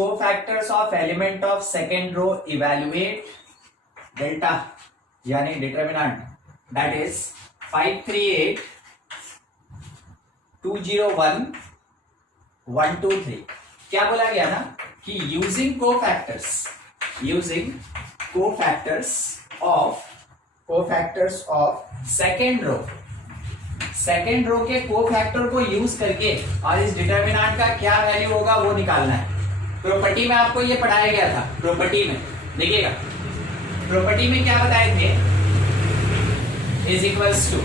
cofactors of element of second row evaluate delta यानी determinant that is 538 201 123 क्या बोला गया ना कि using cofactors of second row के कोफैक्टर को यूज करके और इस डिटरमिनेंट का क्या वैल्यू होगा वो निकालना है। प्रॉपर्टी में आपको ये पढ़ाया गया था। प्रॉपर्टी में देखिएगा, प्रॉपर्टी में क्या बताए थे, इज इक्वल्स टू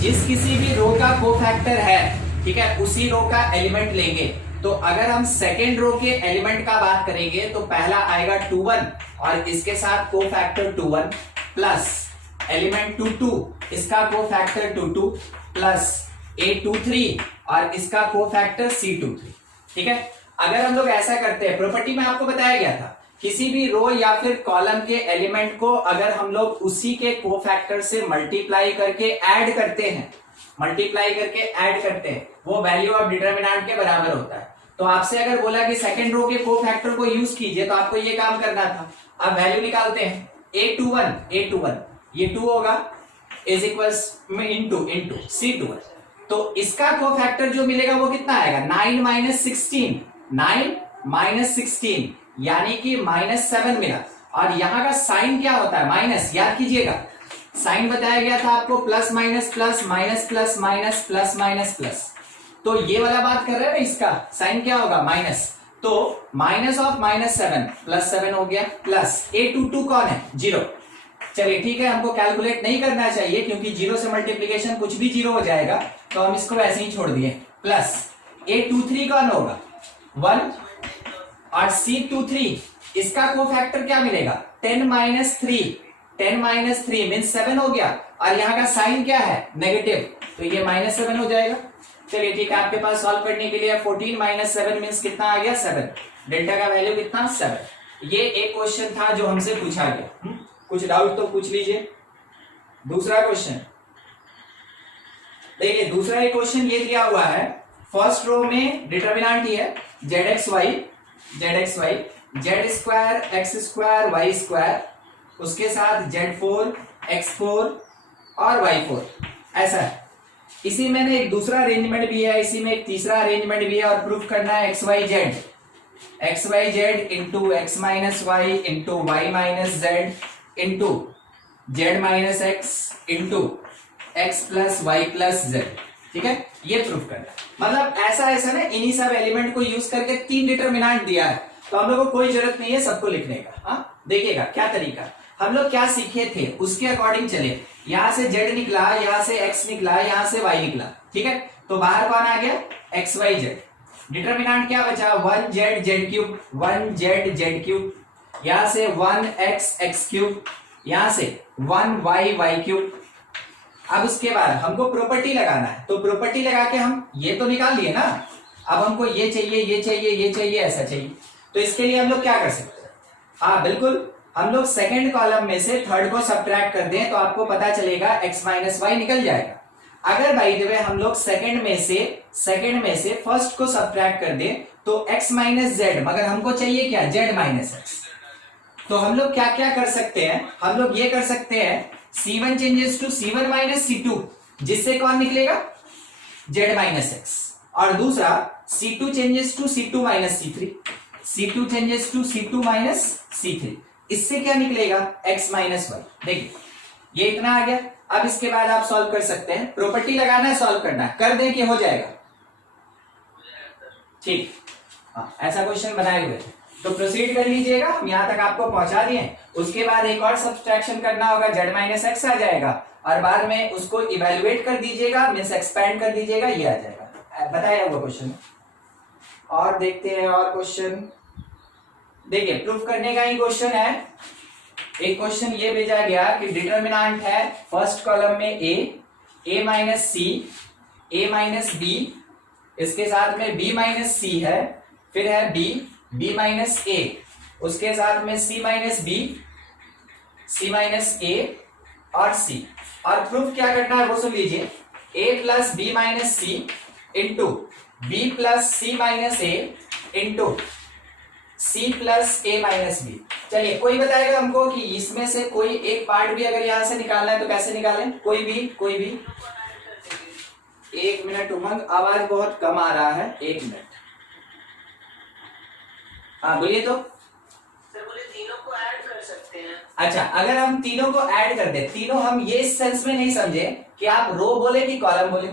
जिस किसी भी रो का कोफैक्टर है, ठीक है, उसी रो का एलिमेंट लेंगे। तो अगर हम सेकेंड रो के एलिमेंट का बात करेंगे तो पहला आएगा 21 और इसके साथ कोफैक्टर 21 प्लस एलिमेंट 22 इसका कोफैक्टर 22 प्लस A23 और इसका कोफैक्टर C23। ठीक है, अगर हम लोग ऐसा करते हैं, प्रॉपर्टी में आपको बताया गया था किसी भी रो या फिर कॉलम के एलिमेंट को अगर हम लोग उसी के कोफैक्टर से मल्टीप्लाई करके ऐड करते हैं, वो वैल्यू ऑफ डिटरमिनेंट के बराबर होता है। तो आपसे अगर बोला कि सेकंड रो के कोफैक्टर को यूज कीजिए तो आपको ये काम करना था। अब वैल्यू निकालते हैं, A21 ये 2 होगा इज इक्वल्स में इंटू C21। तो इसका कोफैक्टर जो मिलेगा वो कितना आएगा, 9 माइनस 16 यानी कि -7 मिला। और यहां का साइन क्या होता है, माइनस, याद कीजिएगा साइन बताया गया था आपको, plus minus plus minus plus minus plus minus plus. तो ये वाला बात कर रहे हैं ना, इसका साइन क्या होगा, माइनस। तो माइनस ऑफ -7 +7 हो गया, प्लस A22 कौन है, 0। चलिए ठीक है, हमको कैलकुलेट नहीं करना चाहिए क्योंकि 0 से मल्टीप्लीकेशन कुछ भी 0 हो जाएगा, तो हम इसको ऐसे ही छोड़ दिए। प्लस A23 कौन होगा, 1 और C23 इसका कोफैक्टर क्या मिलेगा, 10 माइनस 3 मीन्स 7 हो गया। और यहाँ का साइन क्या है, नेगेटिव, तो ये -7 हो जाएगा। चलिए ठीक है, आपके पास सॉल्व करने के लिए 14 माइनस 7 मीन्स कितना आ गया, 7। डेल्टा का वैल्यू कितना, 7। ये एक क्वेश्चन था जो हमसे पूछा गया। कुछ डाउट तो पूछ लीजिए। दूसरा क्वेश्चन देखिए, दूसरा एक क्वेश्चन ये दिया हुआ है, फर्स्ट रो में डिटरमिनेंट ही है ZXY Z square x square y square, उसके साथ Z4 X4 और Y4 ऐसा है। इसी में एक दूसरा अरेंजमेंट भी है, इसी में एक तीसरा अरेंजमेंट भी है और प्रूफ करना है XYZ into x minus Y into Y minus Z into Z minus X into X plus Y plus Z. ठीक है, ये प्रूफ करना है। मतलब ऐसा ना इन्हीं सब एलिमेंट को यूज करके 3 डिटरमिनेंट दिया है, तो हम लोग को कोई जरूरत नहीं है सबको लिखने का। हाँ देखिएगा क्या तरीका, हम लोग क्या सीखे थे उसके अकॉर्डिंग चले। यहां से z निकला, यहां से x निकला, यहां से y निकला। ठीक है, तो बाहर कौन आ गया, XYZ। डिटरमिनेंट क्या बचा, 1z z cube, 1z z cube, यहां से 1x x क्यूब, यहां से 1y y क्यूब। अब उसके बाद हमको प्रॉपर्टी लगाना है, तो प्रॉपर्टी लगा के हम ये तो निकाल लिए ना। अब हमको ये चाहिए, ये चाहिए, ये चाहिए, ऐसा चाहिए। तो इसके लिए हम लोग क्या कर सकते हैं, हाँ बिल्कुल, हम लोग सेकंड कॉलम में से थर्ड को सब्ट्रैक्ट कर दें तो आपको पता चलेगा x माइनस वाई निकल जाएगा। अगर बाई द वे हम लोग सेकंड में से फर्स्ट को सब्ट्रैक्ट कर दें तो x माइनस जेड, मगर हमको चाहिए क्या, z माइनस एक्स। तो हम लोग क्या क्या कर सकते हैं, हम लोग ये कर सकते हैं C1 changes to C1 minus C2, जिससे कौन निकलेगा, z माइनस एक्स। और दूसरा C2 changes to C2 minus C3, C2 changes to C2 minus C3, इससे क्या निकलेगा, x माइनस वाई। देखिए ये इतना आ गया। अब इसके बाद आप सॉल्व कर सकते हैं, प्रॉपर्टी लगाना है, सॉल्व करना है, कर दें कि हो जाएगा। ठीक, हाँ ऐसा क्वेश्चन बनाए हुए तो प्रोसीड कर लीजिएगा। हम यहां तक आपको पहुंचा दिए, उसके बाद एक और सब्सट्रैक्शन करना होगा, z माइनस एक्स आ जाएगा और बाद में उसको इवेल्युएट कर दीजिएगा, मींस एक्सपैंड कर दीजिएगा, ये आ जाएगा। बताया हुआ क्वेश्चन। और देखते हैं और क्वेश्चन। देखिए प्रूफ करने का ही क्वेश्चन है। एक क्वेश्चन ये भेजा गया कि डिटरमिनेंट है फर्स्ट कॉलम में a minus C, a minus B, इसके साथ में b माइनस सी है, फिर है b माइनस a, उसके साथ में c minus b, c minus a और c। और प्रूफ क्या करना है वो सुन लीजिए, a plus B minus C into B plus C minus a into C plus A minus B. चलिए कोई बताएगा हमको कि इसमें से कोई एक पार्ट भी अगर यहां से निकालना है तो कैसे निकालें? कोई भी। एक मिनट उमंग, आवाज बहुत कम आ रहा है, एक मिनट। हाँ बोलिए। तो सर बोले तीनों को ऐड कर सकते हैं। अच्छा, अगर हम तीनों को ऐड कर दे, तीनों हम ये सेंस में नहीं समझे कि आप रो बोले कि कॉलम बोले?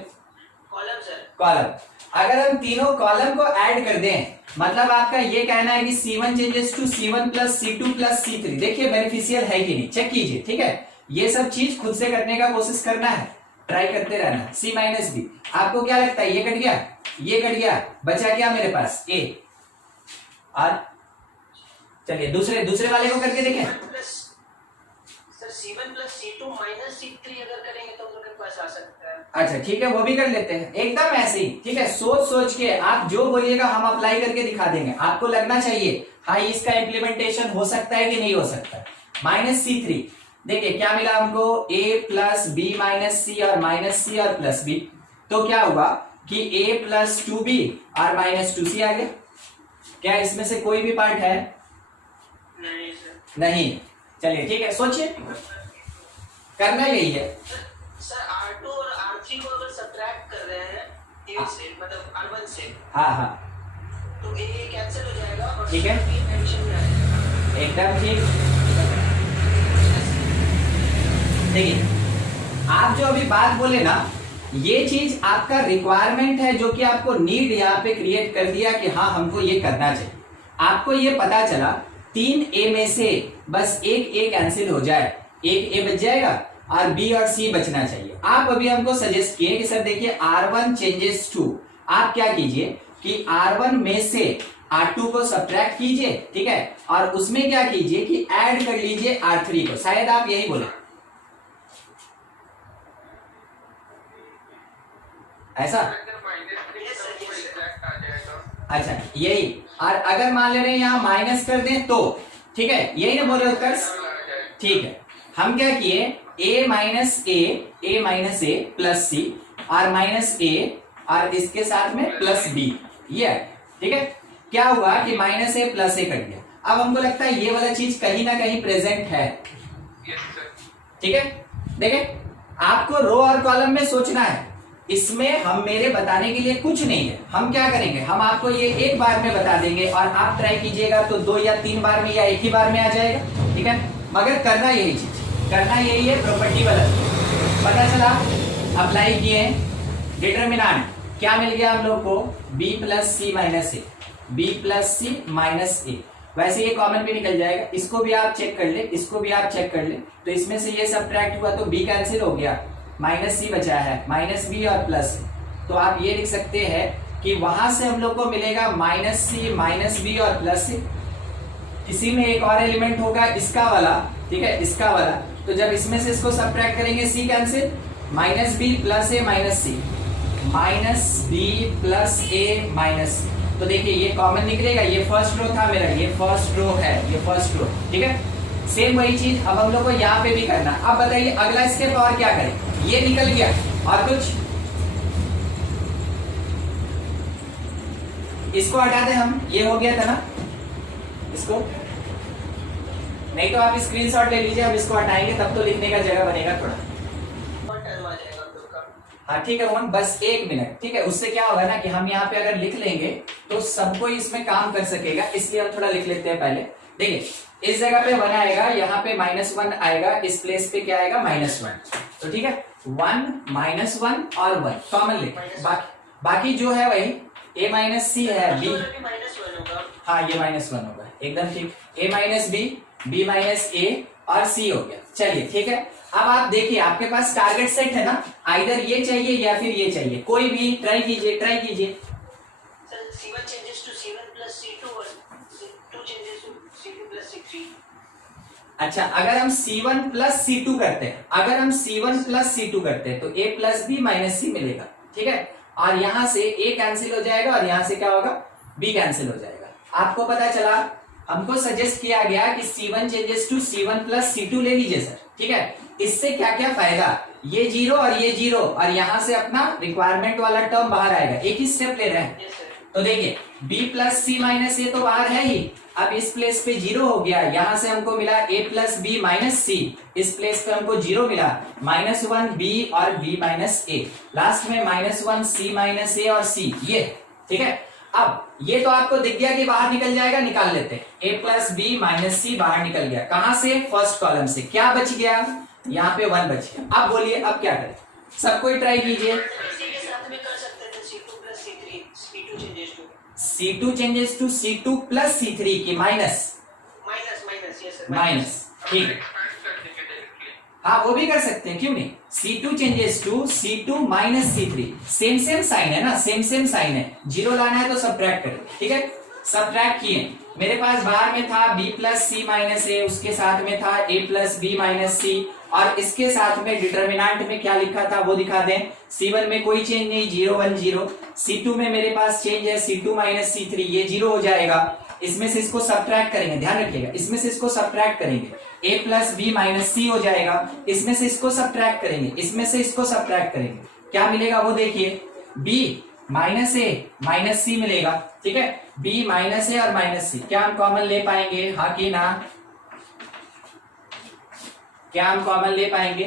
Column sir. कॉलम। अगर हम तीनों कॉलम को ऐड कर दें, मतलब आपका ये कहना है कि C1 changes to C1 plus C2 plus C3। देखिए बेनिफिशियल है कि नहीं, चेक कीजिए, ठीक है। ये सब चीज खुद से करने का कोशिश करना है, ट्राई करते रहना। C माइनस बी, आपको क्या लगता है? ये कट गया, ये कट गया, बचा क्या मेरे पास? A। और चलिए दूसरे वाले को करके देखें। Sir C1 plus C2 minus C3 अगर करेंगे तो उनके पास आ सकता है। अच्छा ठीक है, वो भी कर लेते हैं, एकदम ऐसे ही, ठीक है। सोच के आप जो बोलिएगा हम अप्लाई करके दिखा देंगे। आपको लगना चाहिए हाँ इसका इम्प्लीमेंटेशन हो सकता है कि नहीं हो सकता। माइनस C3, देखिए क्या मिला हमको? A प्लस बी माइनस सी और माइनस सी और प्लस बी। तो क्या हुआ कि A प्लस 2B और माइनस 2C आ गया। क्या इसमें से कोई भी पार्ट है? नहीं सर। नहीं। चलिए ठीक है, सोचिए, करना यही है। सर R2 और R3 को अगर सब्ट्रैक्ट कर रहे हैं A से, मतलब R1 से, हाँ तो A कैंसिल हो जाएगा और ठीक है, एडिशन में आएगा। एकदम ठीक। देखिए आप जो अभी बात बोले ना, ये चीज आपका रिक्वायरमेंट है जो कि आपको नीड यहाँ पे क्रिएट कर दिया कि हाँ हमको ये करना चाहिए। आपको ये पता चला 3A में से बस एक A कैंसिल हो जाए, एक A बच जाएगा और B और C बचना चाहिए। आप अभी हमको सजेस्ट किए कि सर देखिए R1 चेंजेस टू, आप क्या कीजिए कि R1 में से R2 को सब्ट्रैक्ट कीजिए, ठीक है, और उसमें क्या कीजिए कि ऐड कर लीजिए R3 को। शायद आप यही बोले, ऐसा? अच्छा यही। और अगर मान ले रहे हैं यहाँ माइनस कर दें तो, ठीक है, यही ना बोले उत्कर्ष? ठीक है, हम क्या किए? a माइनस ए प्लस सी और माइनस ए और इसके साथ में प्लस बी, ये है, ठीक है। क्या हुआ कि माइनस ए प्लस ए कट गया। अब हमको लगता है ये वाला चीज कहीं ना कहीं प्रेजेंट है, ठीक है। देखें आपको रो और कॉलम में सोचना है, इसमें हम मेरे बताने के लिए कुछ नहीं है। हम क्या करेंगे, हम आपको ये एक बार में बता देंगे और आप ट्राई कीजिएगा तो 2 या 3 बार में या एक ही बार में आ जाएगा, ठीक है। मगर करना यही चीज, करना यही है, प्रॉपर्टी वाला पता चला, अप्लाई किए, डिटरमिनेंट क्या मिल गया हम लोग को? b प्लस सी माइनस ए, बी प्लस सी माइनस ए। वैसे ये कॉमन भी निकल जाएगा, इसको भी आप चेक कर ले, इसको भी आप चेक कर ले। तो इसमें से ये सब्ट्रैक्ट हुआ तो b कैंसिल हो गया, माइनस सी बचा है, माइनस बी और प्लस। तो आप ये लिख सकते हैं कि वहां से हम लोग को मिलेगा माइनस सी माइनस बी और प्लस सी। इसी में एक और एलिमेंट होगा इसका वाला, ठीक है, इसका वाला। तो जब इसमें से इसको सब्ट्रैक्ट करेंगे सी cancel, minus B plus A minus C, minus B plus A minus सी। तो देखिए ये कॉमन निकलेगा, ये फर्स्ट रो था मेरा, ये फर्स्ट रो है, ये फर्स्ट रो, ठीक है। सेम वही चीज अब हम लोग को यहाँ पे भी करना। अब बताइए अगला स्टेप और क्या करें? ये निकल गया और कुछ, इसको हटा दें हम, ये हो गया था ना, इसको नहीं तो आप स्क्रीनशॉट ले लीजिए, हम इसको हटाएंगे तब तो लिखने का जगह बनेगा थोड़ा। हाँ ठीक है मोहन, बस 1 मिनट, ठीक है। उससे क्या होगा ना कि हम यहाँ पे अगर लिख लेंगे तो सबको इसमें काम कर सकेगा, इसलिए हम थोड़ा लिख लेते हैं पहले। देखिए इस जगह पे 1 आएगा, यहाँ पे -1 आएगा, इस प्लेस पे क्या आएगा? -1। तो ठीक है, 1 -1 और 1 कॉमन ले, बाकी जो है वही a माइनस सी है, b, हाँ ये -1 होगा, एकदम ठीक। a minus B, b minus A और c हो गया। चलिए ठीक है, अब आप देखिए आपके पास टारगेट सेट है ना, आइदर ये चाहिए या फिर ये चाहिए, कोई भी ट्राई कीजिए, ट्राई कीजिए। C1 changes to C1 plus C2 और C2 changes to C2 plus C3। अच्छा अगर हम C1 प्लस C2 करते हैं, अगर हम C1 प्लस C2 करते हैं तो a प्लस बी माइनस सी मिलेगा, ठीक है। और यहां से a कैंसिल हो जाएगा और यहां से क्या होगा? b कैंसिल हो जाएगा। आपको पता चला, हमको सजेस्ट किया गया कि C1 changes to C1 plus C2 ले लीजिए सर, ठीक है। इससे क्या क्या फायदा? ये 0 और ये 0 और यहां से अपना रिक्वायरमेंट वाला टर्म बाहर आएगा, एक ही स्टेप ले रहे हैं, तो देखिए b प्लस सी माइनस ए तो बाहर है ही, अब इस प्लेस पे जीरो हो गया, यहां से हमको मिला a प्लस बी माइनस सी, इस प्लेस पे हमको जीरो मिला, -1 b और b माइनस ए, लास्ट में -1 c माइनस ए और c, ये ठीक है। अब ये तो आपको दिख गया कि बाहर निकल जाएगा, निकाल लेते हैं, a प्लस बी माइनस सी बाहर निकल गया, कहां से, फर्स्ट कॉलम से, क्या बच गया, यहाँ पे 1 बच गया। अब बोलिए अब क्या करें, सब कोई ट्राई कीजिए। इसी के साथ में कर सकते थे C2 plus C3, C2 changes to C2 changes to C2 plus C3 की माइनस, yes sir, माइनस, ठीक है, हाँ वो भी कर सकते हैं, क्यों नहीं, C2 changes to C2 minus C3, same same sign है ना, सेम सेम साइन है, जीरो लाना है तो सब्ट्रैक्ट करें, ठीक है। सब्ट्रैक्ट किए, मेरे पास बाहर में था b प्लस सी माइनस ए, उसके साथ में था a प्लस बी माइनस सी, और इसके साथ में डिटर्मिनेंट में क्या लिखा था वो दिखा दें, C1 में कोई चेंज नहीं, 0 1 0, C2 में मेरे पास चेंज है C2 माइनस C3, ये 0 हो जाएगा, इसमें से इसको सब्ट्रैक्ट करेंगे, ध्यान रखिएगा, इसमें से इसको सब्ट्रैक्ट करेंगे, a प्लस बी माइनस सी हो जाएगा, इसमें से इसको सब्ट्रैक्ट करेंगे, इसमें से इसको सब्ट्रैक्ट करेंगे, क्या मिलेगा वो देखिए, b माइनस ए माइनस सी मिलेगा, ठीक है, b माइनस ए और माइनस सी, क्या हम कॉमन ले पाएंगे, हाँ कि ना, क्या हम कॉमन ले पाएंगे,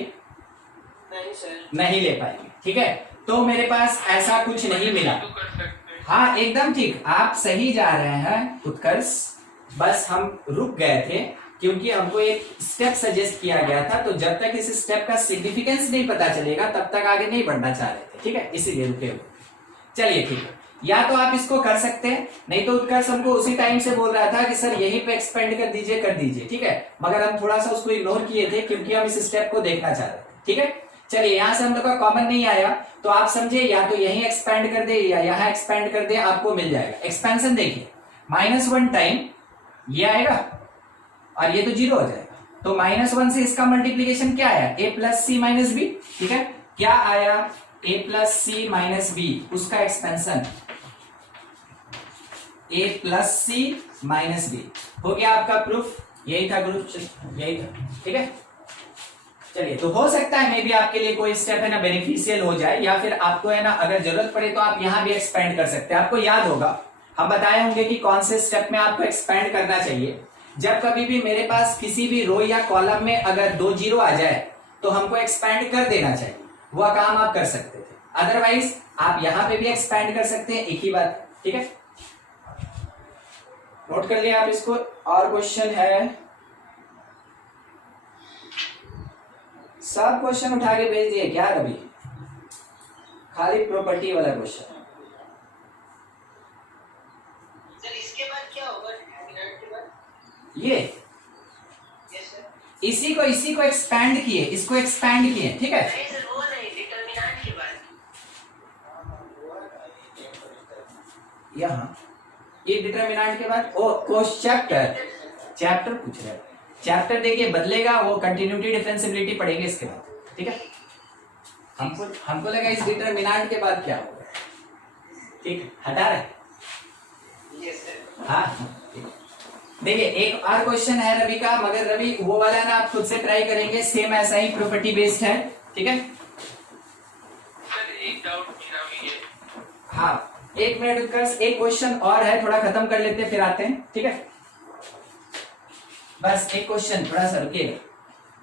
नहीं सर, नहीं ले पाएंगे, ठीक है। तो मेरे पास ऐसा कुछ नहीं मिला, हाँ एकदम ठीक, आप सही जा रहे हैं उत्कर्ष, बस हम रुक गए थे क्योंकि हमको एक स्टेप सजेस्ट किया गया था, तो जब तक इस स्टेप का सिग्निफिकेंस नहीं पता चलेगा तब तक आगे नहीं बढ़ना चाह रहे थे, ठीक है, इसीलिए रुके हुए। चलिए ठीक है, या तो आप इसको कर सकते हैं, नहीं तो उत्कर्ष हमको उसी टाइम से बोल रहा था कि सर यहीं पे एक्सपेंड कर दीजिए, ठीक है, मगर हम थोड़ा सा उसको इग्नोर किए थे क्योंकि हम इस स्टेप को देखना चाह रहे थे, ठीक है। चलिए यहाँ से हम लोग का कॉमन नहीं आया, तो आप समझे या तो यहीं एक्सपेंड कर दे या यहाँ एक्सपेंड कर दे, आपको मिल जाएगा। एक्सपेंशन देखिए, -1 टाइम ये आएगा और ये तो 0 हो जाएगा, तो -1 से इसका मल्टीप्लीकेशन क्या आया, a plus C minus B, ठीक है, क्या आया, a plus C minus B, उसका expansion a plus C minus B, हो गया आपका प्रूफ, यही था ग्रुप, यही था, ठीक है। चलिए, तो हो सकता है मे भी आपके लिए कोई स्टेप है ना बेनिफिशियल हो जाए, या फिर आपको है ना अगर जरूरत पड़े तो आप यहां भी एक्सपेंड कर सकते हैं। आपको याद होगा हम बताए होंगे कि कौन से स्टेप में आपको एक्सपेंड करना चाहिए, जब कभी भी मेरे पास किसी भी रो या कॉलम में अगर 2 0 आ जाए तो हमको एक्सपेंड कर देना चाहिए, वह काम आप कर सकते थे, अदरवाइज आप यहां पे भी एक्सपेंड कर सकते हैं, एक ही बात, ठीक है, नोट कर लिया आप इसको। और क्वेश्चन है, सब क्वेश्चन उठा के भेज दिए क्या रवि, खाली प्रॉपर्टी वाला क्वेश्चन, सर इसके बाद क्या होगा, डिटरमिनेंट के बाद ये यस सर, इसी को एक्सपैंड किए, इसको एक्सपैंड किए, ठीक है, नहीं सर वो नहीं, डिटरमिनेंट के बाद, यहाँ ये डिटरमिनेंट के बाद, ओ क्वेश्चन चैप्टर पूछ रहे हैं, चैप्टर देखिए बदलेगा, वो कंटिन्यूटी डिफरेंशिएबिलिटी पढ़ेंगे इसके बाद, ठीक है। हमको लगा इस डिटरमिनेंट के बाद क्या होगा, ठीक है, हटा रहे, यस सर, हाँ ठीक है। देखिए एक और क्वेश्चन है रवि का, मगर रवि वो वाला ना आप खुद से ट्राई करेंगे, सेम ऐसा ही प्रॉपर्टी बेस्ड है, ठीक है। सर एक डाउट मेरा भी है, हाँ एक मिनट उत्कर्ष, एक क्वेश्चन और है, थोड़ा खत्म कर लेते हैं फिर आते हैं, ठीक है, बस एक क्वेश्चन, थोड़ा सा रुकिएगा।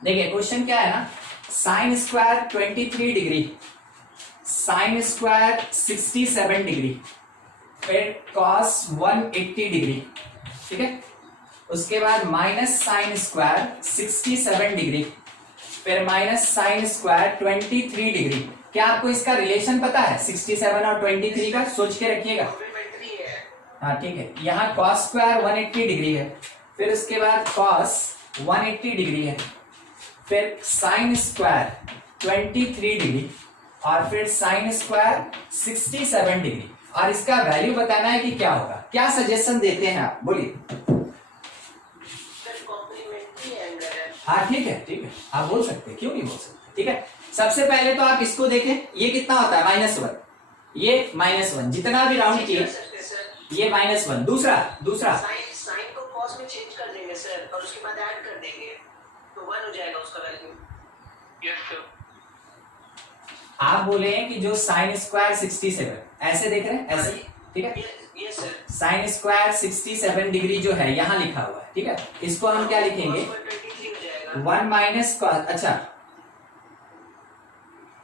देखिए क्वेश्चन क्या है ना, sine square 23 degree, sine square 67 degree, फिर कॉस 180 डिग्री, ठीक है, उसके बाद माइनस साइन स्क्वायर 67 डिग्री, फिर माइनस साइन स्क्वायर 23 डिग्री। क्या आपको इसका रिलेशन पता है 67 और 23 का, सोच के रखिएगा, कॉम्प्लीमेंट्री है, हाँ ठीक है। यहाँ कॉस स्क्वायर 180 डिग्री है, फिर उसके बाद कॉस 180 डिग्री है, फिर साइन स्क्वायर 23 डिग्री, और फिर साइन स्क्वायर 67 डिग्री, और इसका वैल्यू बताना है कि क्या होगा। क्या सजेशन देते हैं आप, बोलिए। सर कॉम्प्लीमेंट्री एंगल है, हाँ ठीक है आप बोल सकते हैं, क्यों नहीं बोल सकते, ठीक है। सबसे पहले तो आप इसको देखें, ये कितना होता है -1, ये -1, जितना भी राउंड किए सर ये -1, दूसरा साइन को कॉस में चेंज कर देंगे सर, और उसके बाद ऐड कर देंगे तो 1 हो जाएगा उसका वैल्यू, यस सर, आप बोले हैं कि जो साइन स्क्वायर 67 ऐसे देख रहे हैं, ऐसे ठीक है। Yes sir. Sine square 67 degree जो है यहाँ लिखा हुआ है, ठीक है, इसको हम क्या लिखेंगे, 23 हो जाएगा। 1 माइनस कॉस, अच्छा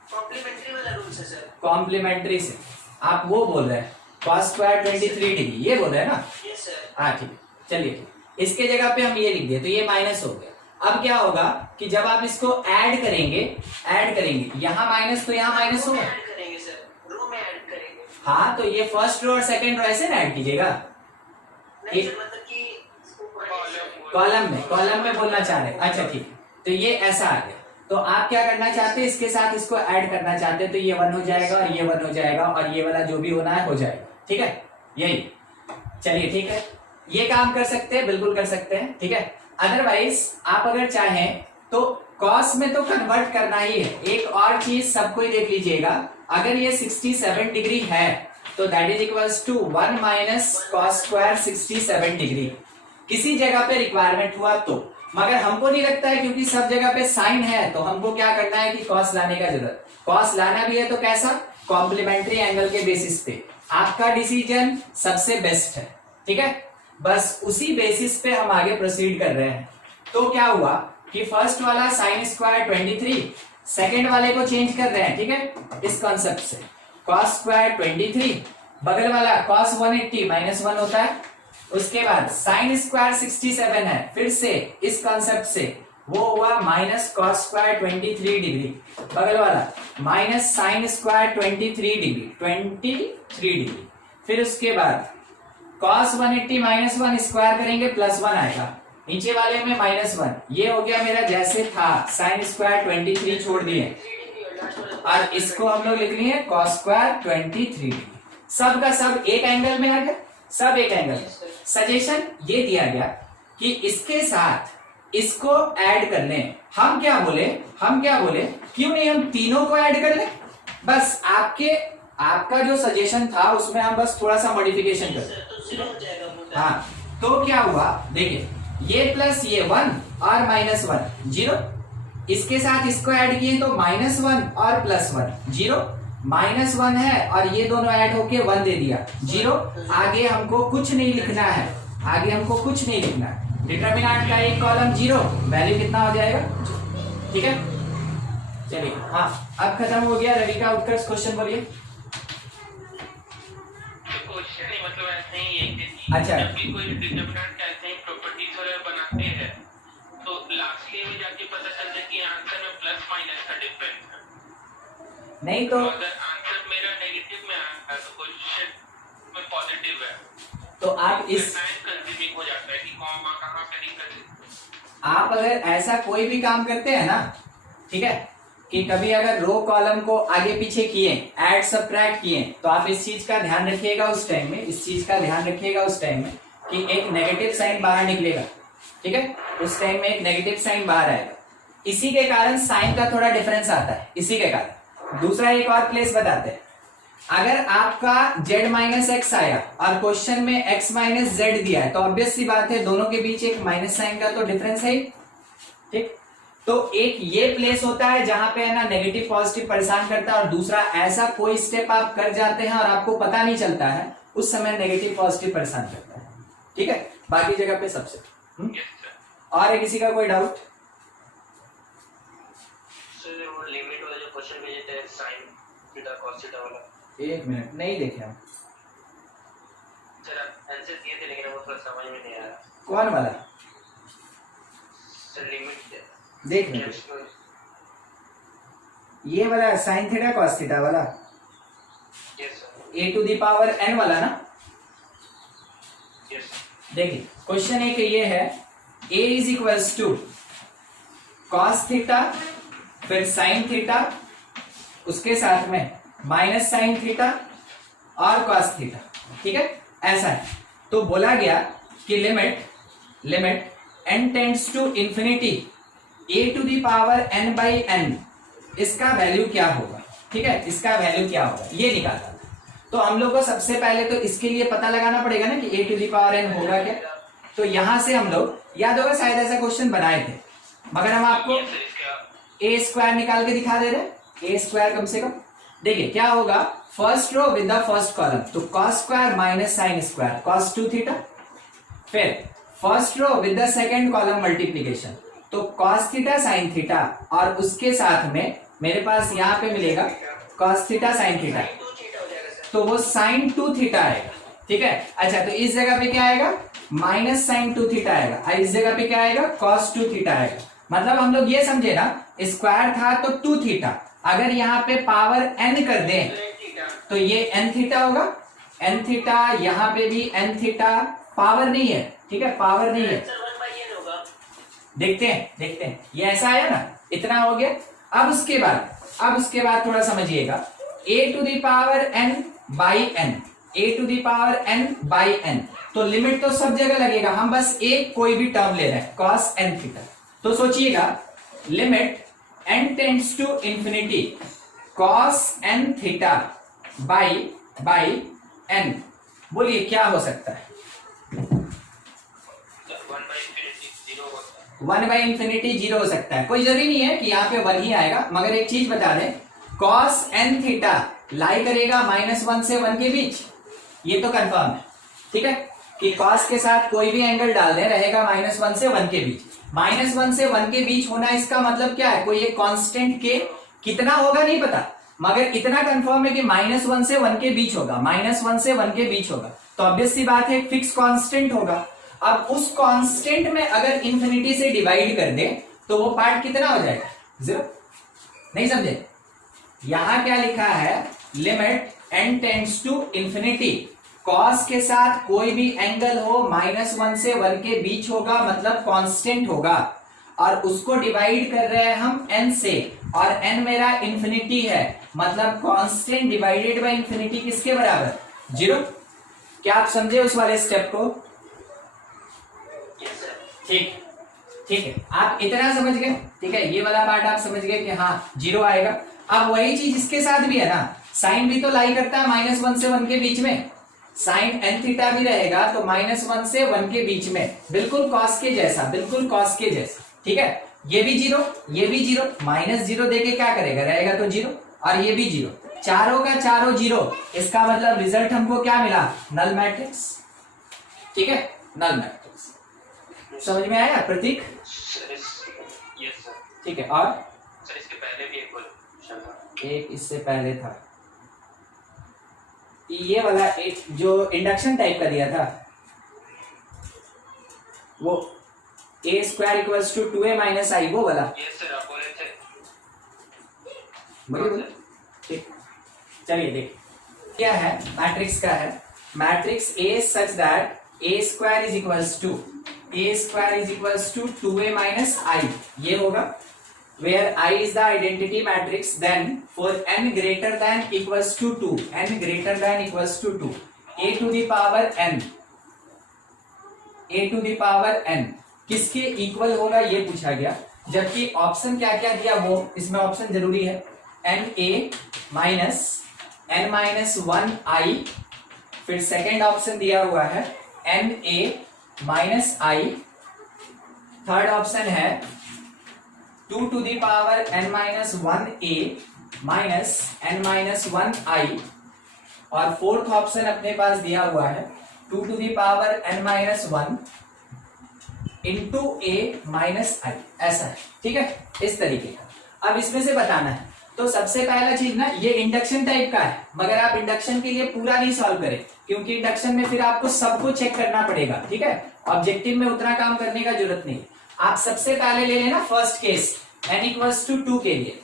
कॉम्प्लीमेंट्री वाला रूल से सर। कॉम्प्लीमेंट्री से आप वो बोल रहे हैं कॉस स्क्वायर 23 डिग्री, ये बोल रहे हैं ना। Yes sir. हाँ ठीक है, चलिए इसके जगह पे हम ये लिख दिए तो ये माइनस हो गया। अब क्या होगा कि जब आप इसको ऐड करेंगे यहाँ माइनस तो यहाँ माइनस होगा, ऐड करेंगे सर, रो में ऐड करेंगे। हाँ तो ये फर्स्ट रो और सेकंड रो ऐसे ना ऐड कीजिएगा, नहीं सर, मतलब कि कॉलम में बोलना चाह रहे हैं, अच्छा ठीक है, तो ये ऐसा आ गया। तो आप क्या करना चाहते हैं, इसके साथ इसको ऐड करना चाहते हैं, तो ये 1 हो जाएगा और ये 1 हो जाएगा और ये वाला जो भी होना है हो जाएगा, ठीक है, यही। चलिए ठीक है, ये काम कर सकते हैं, बिल्कुल कर सकते हैं, ठीक है। अदरवाइज आप अगर चाहें तो कॉस में तो कन्वर्ट करना ही है। एक और चीज सबको ही देख लीजिएगा, अगर ये 67 डिग्री है तो that is equals to 1 minus cos square 67 degree. किसी जगह पे रिक्वायरमेंट हुआ तो, मगर हमको नहीं लगता है क्योंकि सब जगह पे साइन है, तो हमको क्या करना है कि कॉस लाने का जरूरत, कॉस लाना भी है तो कैसा, कॉम्प्लीमेंट्री एंगल के बेसिस पे। आपका डिसीजन सबसे बेस्ट है, ठीक है, बस उसी बेसिस पे हम आगे प्रोसीड कर रहे हैं। तो क्या हुआ कि फर्स्ट वाला साइन स्क्वायर 23, सेकेंड वाले को चेंज कर रहे हैं, ठीक है, इस कॉन्सेप्ट से कॉस स्क्वायर 23, बगल वाला कॉस 180 माइनस 1 होता है, उसके बाद साइन स्क्वायर 67 है, फिर से इस कॉन्सेप्ट से वो हुआ माइनस कॉस स्क्वायर 23 डिग्री, बगल वाला माइनस साइन स्क्वायर 23 डिग्री, फिर उसके बाद कॉस 180 माइनस 1 स्क्वायर करेंगे प्लस 1 आएगा, नीचे वाले में माइनस 1, ये हो गया मेरा जैसे था साइन स्क्वायर 23 छोड़ दिए और इसको हम लोग लिख लिए कॉस स्क्वायर 23। सब का सब एक एंगल में आ गया, सब एक एंगल। सजेशन ये दिया गया कि इसके साथ इसको ऐड कर लें। हम क्या बोले क्यों नहीं हम तीनों को ऐड कर लें, बस आपका जो सजेशन था उसमें हम बस थोड़ा सा मॉडिफिकेशन कर दें। हाँ तो क्या हुआ देखिए, ये प्लस ये 1 और माइनस 1 0, इसके साथ इसको ऐड किए तो माइनस 1 और प्लस 1 0, माइनस 1 है और ये दोनों ऐड होके 1 दे दिया 0। आगे हमको कुछ नहीं लिखना है, डिटरमिनेंट का एक कॉलम 0, वैल्यू कितना हो जाएगा, ठीक है। चलिए हाँ अब खत्म हो गया। रवि का उत्कर्ष क्वेश्चन बोलिए। क्वेश्चन ही मतलब ऐसे ही है कि अच्छा। जब भी कोई डिटरमिनेंट ऐसे ही प्रॉपर्टीज वगैरह बनाते हैं तो लास्टली में जाके पता चलता है कि आंसर में प्लस माइनस का डिफरेंस है। नहीं तो अगर आंसर मेरा नेगेटिव में आया तो क्वेश्चन में पॉजिटिव है तो आप इस कंफ्यूजिंग हो जाता है कि कॉमा कहां पे दिक्कत। आप अगर ऐसा कोई भी काम करते हैं ना, ठीक है, कि कभी अगर रो कॉलम को आगे पीछे किए, ऐड सब्ट्रैक्ट किए, तो आप इस चीज का ध्यान रखिएगा उस टाइम में, कि एक नेगेटिव साइन बाहर निकलेगा, ठीक है, उस टाइम में एक नेगेटिव साइन बाहर आएगा, इसी के कारण साइन का थोड़ा डिफरेंस आता है, इसी के कारण। दूसरा एक और प्लेस बताते हैं, अगर आपका z माइनस एक्स आया और क्वेश्चन में x माइनस जेड दिया है तो ऑब्वियस सी बात है दोनों के बीच एक माइनस साइन का तो डिफरेंस है, ठीक। तो एक ये प्लेस होता है जहां पे है ना नेगेटिव पॉजिटिव परेशान करता है, और दूसरा ऐसा कोई स्टेप आप कर जाते हैं और आपको पता नहीं चलता है, उस समय नेगेटिव पॉजिटिव परेशान करता है, ठीक है। बाकी जगह पे सबसे और है किसी का कोई डाउट? सर वो लिमिट वाला जो क्वेश्चन भेजे थे sin थीटा cos थीटा वाला, एक मिनट, नहीं देखे हम। सर आप आंसर दिए थे लेकिन वो थोड़ा समझ में नहीं आया। कौन वाला? सर लिमिट देख लो, ये वाला साइन थीटा कॉस थीटा वाला, yes sir, a to the power n वाला ना। यस देखिए क्वेश्चन एक ये है, a is equals to cos theta फिर साइन थीटा, उसके साथ में माइनस साइन थीटा और कॉस थीटा, ठीक है, ऐसा है। तो बोला गया कि limit n tends to infinity a to the power n by n, इसका वैल्यू क्या होगा, ठीक है, इसका वैल्यू क्या होगा ये निकालना। तो हम लोग को सबसे पहले तो इसके लिए पता लगाना पड़ेगा ना कि a to the power n होगा क्या। तो यहां से हम लोग, याद होगा शायद ऐसा क्वेश्चन बनाए थे, मगर हम आपको a स्क्वायर निकाल के दिखा दे रहे हैं, a स्क्वायर कम से कम देखिए क्या होगा, first row with the first column, तो cos square minus sine square cos 2 theta. फिर first row with the second column multiplication, तो कॉस थीटा साइन थीटा, और उसके साथ में मेरे पास यहाँ पे मिलेगा cos theta sine theta, sine 2 theta हो जाएगा सर। तो वो साइन 2 थीटा आएगा। ठीक है, अच्छा तो इस जगह पे क्या आएगा, माइनस साइन 2 थीटा आएगा, और इस जगह पे क्या आएगा, कॉस 2 थीटा आएगा। मतलब हम लोग ये समझे ना, स्क्वायर था तो 2 थीटा, अगर यहाँ पे पावर n कर दें तो n थीटा। तो ये n थीटा होगा, n थीटा, यहाँ पे भी n थीटा, पावर नहीं है, ठीक है, पावर नहीं है। सर 1/n होगा। देखते हैं ये ऐसा आया ना, इतना हो गया। अब उसके बाद थोड़ा समझिएगा, a to the power n by n, a to the power n by n, तो लिमिट तो सब जगह लगेगा, हम बस एक कोई भी टर्म ले रहे हैं, cos n थीटा। तो सोचिएगा, limit n tends to infinity cos n theta by n, बोलिए क्या हो सकता है। 1 बाई इंफिनिटी 0 हो सकता है, कोई जरूरी नहीं है कि यहाँ पे 1 ही आएगा, मगर एक चीज बता दें, cos n थीटा लाई करेगा -1 से 1 के बीच, ये तो कंफर्म है। ठीक है, कि cos के साथ कोई भी एंगल डाल दें रहेगा -1 से 1 के बीच। -1 से 1 के बीच होना, इसका मतलब क्या है, कोई एक कांस्टेंट के कितना होगा नहीं पता, मगर इतना कंफर्म है कि -1 से 1 के बीच होगा, -1 से 1 के बीच होगा, तो ऑब्वियस सी बात है फिक्स कांस्टेंट होगा। अब उस कांस्टेंट में अगर इंफिनिटी से डिवाइड कर दे तो वो पार्ट कितना हो जाएगा, 0। नहीं समझे, यहां क्या लिखा है, limit n tends to infinity, cos के साथ कोई भी एंगल हो -1 से 1 के बीच होगा, मतलब कांस्टेंट होगा, और उसको डिवाइड कर रहे हैं हम n से, और n मेरा इंफिनिटी है, मतलब कांस्टेंट डिवाइडेड बाय इंफिनिटी किसके बराबर, 0। क्या आप समझे उस वाले स्टेप को। Yes sir. ठीक है, आप इतना समझ गए। ठीक है, ये वाला पार्ट आप समझ गए कि हाँ 0 आएगा। अब वही चीज इसके साथ भी है ना, साइन भी तो लाई करता है -1 से 1 के बीच में, साइन n थीटा भी रहेगा तो -1 से 1 के बीच में, बिल्कुल cos के जैसा, बिल्कुल cos के जैसा। ठीक है, ये भी 0, ये भी 0, -0 देके क्या करेगा, रहेगा तो 0, और ये भी 0, चारों का चारों 0, इसका मतलब रिजल्ट हमको क्या मिला, नल मैट्रिक्स। ठीक है, नल मैट्रिक्स समझ में आया प्रतीक। Yes sir. ठीक है, और सर इसके पहले भी एक क्वेश्चन था, एक इससे पहले था, ये वाला एक जो इंडक्शन टाइप का दिया था, वो a square equals to 2a minus I, वो वाला। यस सर, आप बोले थे। बोलिए। ठीक, चलिए देख क्या है, मैट्रिक्स का है, matrix A such that a square is equals to 2a minus I, ये होगा, where I is the identity matrix, then for n greater than equals to 2, n greater than equals to 2, a to the power n किसके equal होगा ये पूछा गया, जबकि option क्या क्या दिया वो इसमें ऑप्शन जरूरी है, n माइनस 1 i, फिर सेकेंड ऑप्शन दिया हुआ है n minus i, third option है 2 to the power n minus 1a minus n minus 1i, और फोर्थ ऑप्शन अपने पास दिया हुआ है 2 to the power n minus 1 into a minus i, ऐसा है। ठीक है, इस तरीके का। अब इसमें से बताना है, तो सबसे पहला चीज ना, ये इंडक्शन टाइप का है, मगर आप इंडक्शन के लिए पूरा नहीं सॉल्व करें, क्योंकि इंडक्शन में फिर आपको सबको चेक करना पड़ेगा। ठीक है, ऑब्जेक्टिव में उतना काम करने का जरूरत नहीं। आप सबसे पहले ले लेना first case n equals to 2 के लिए,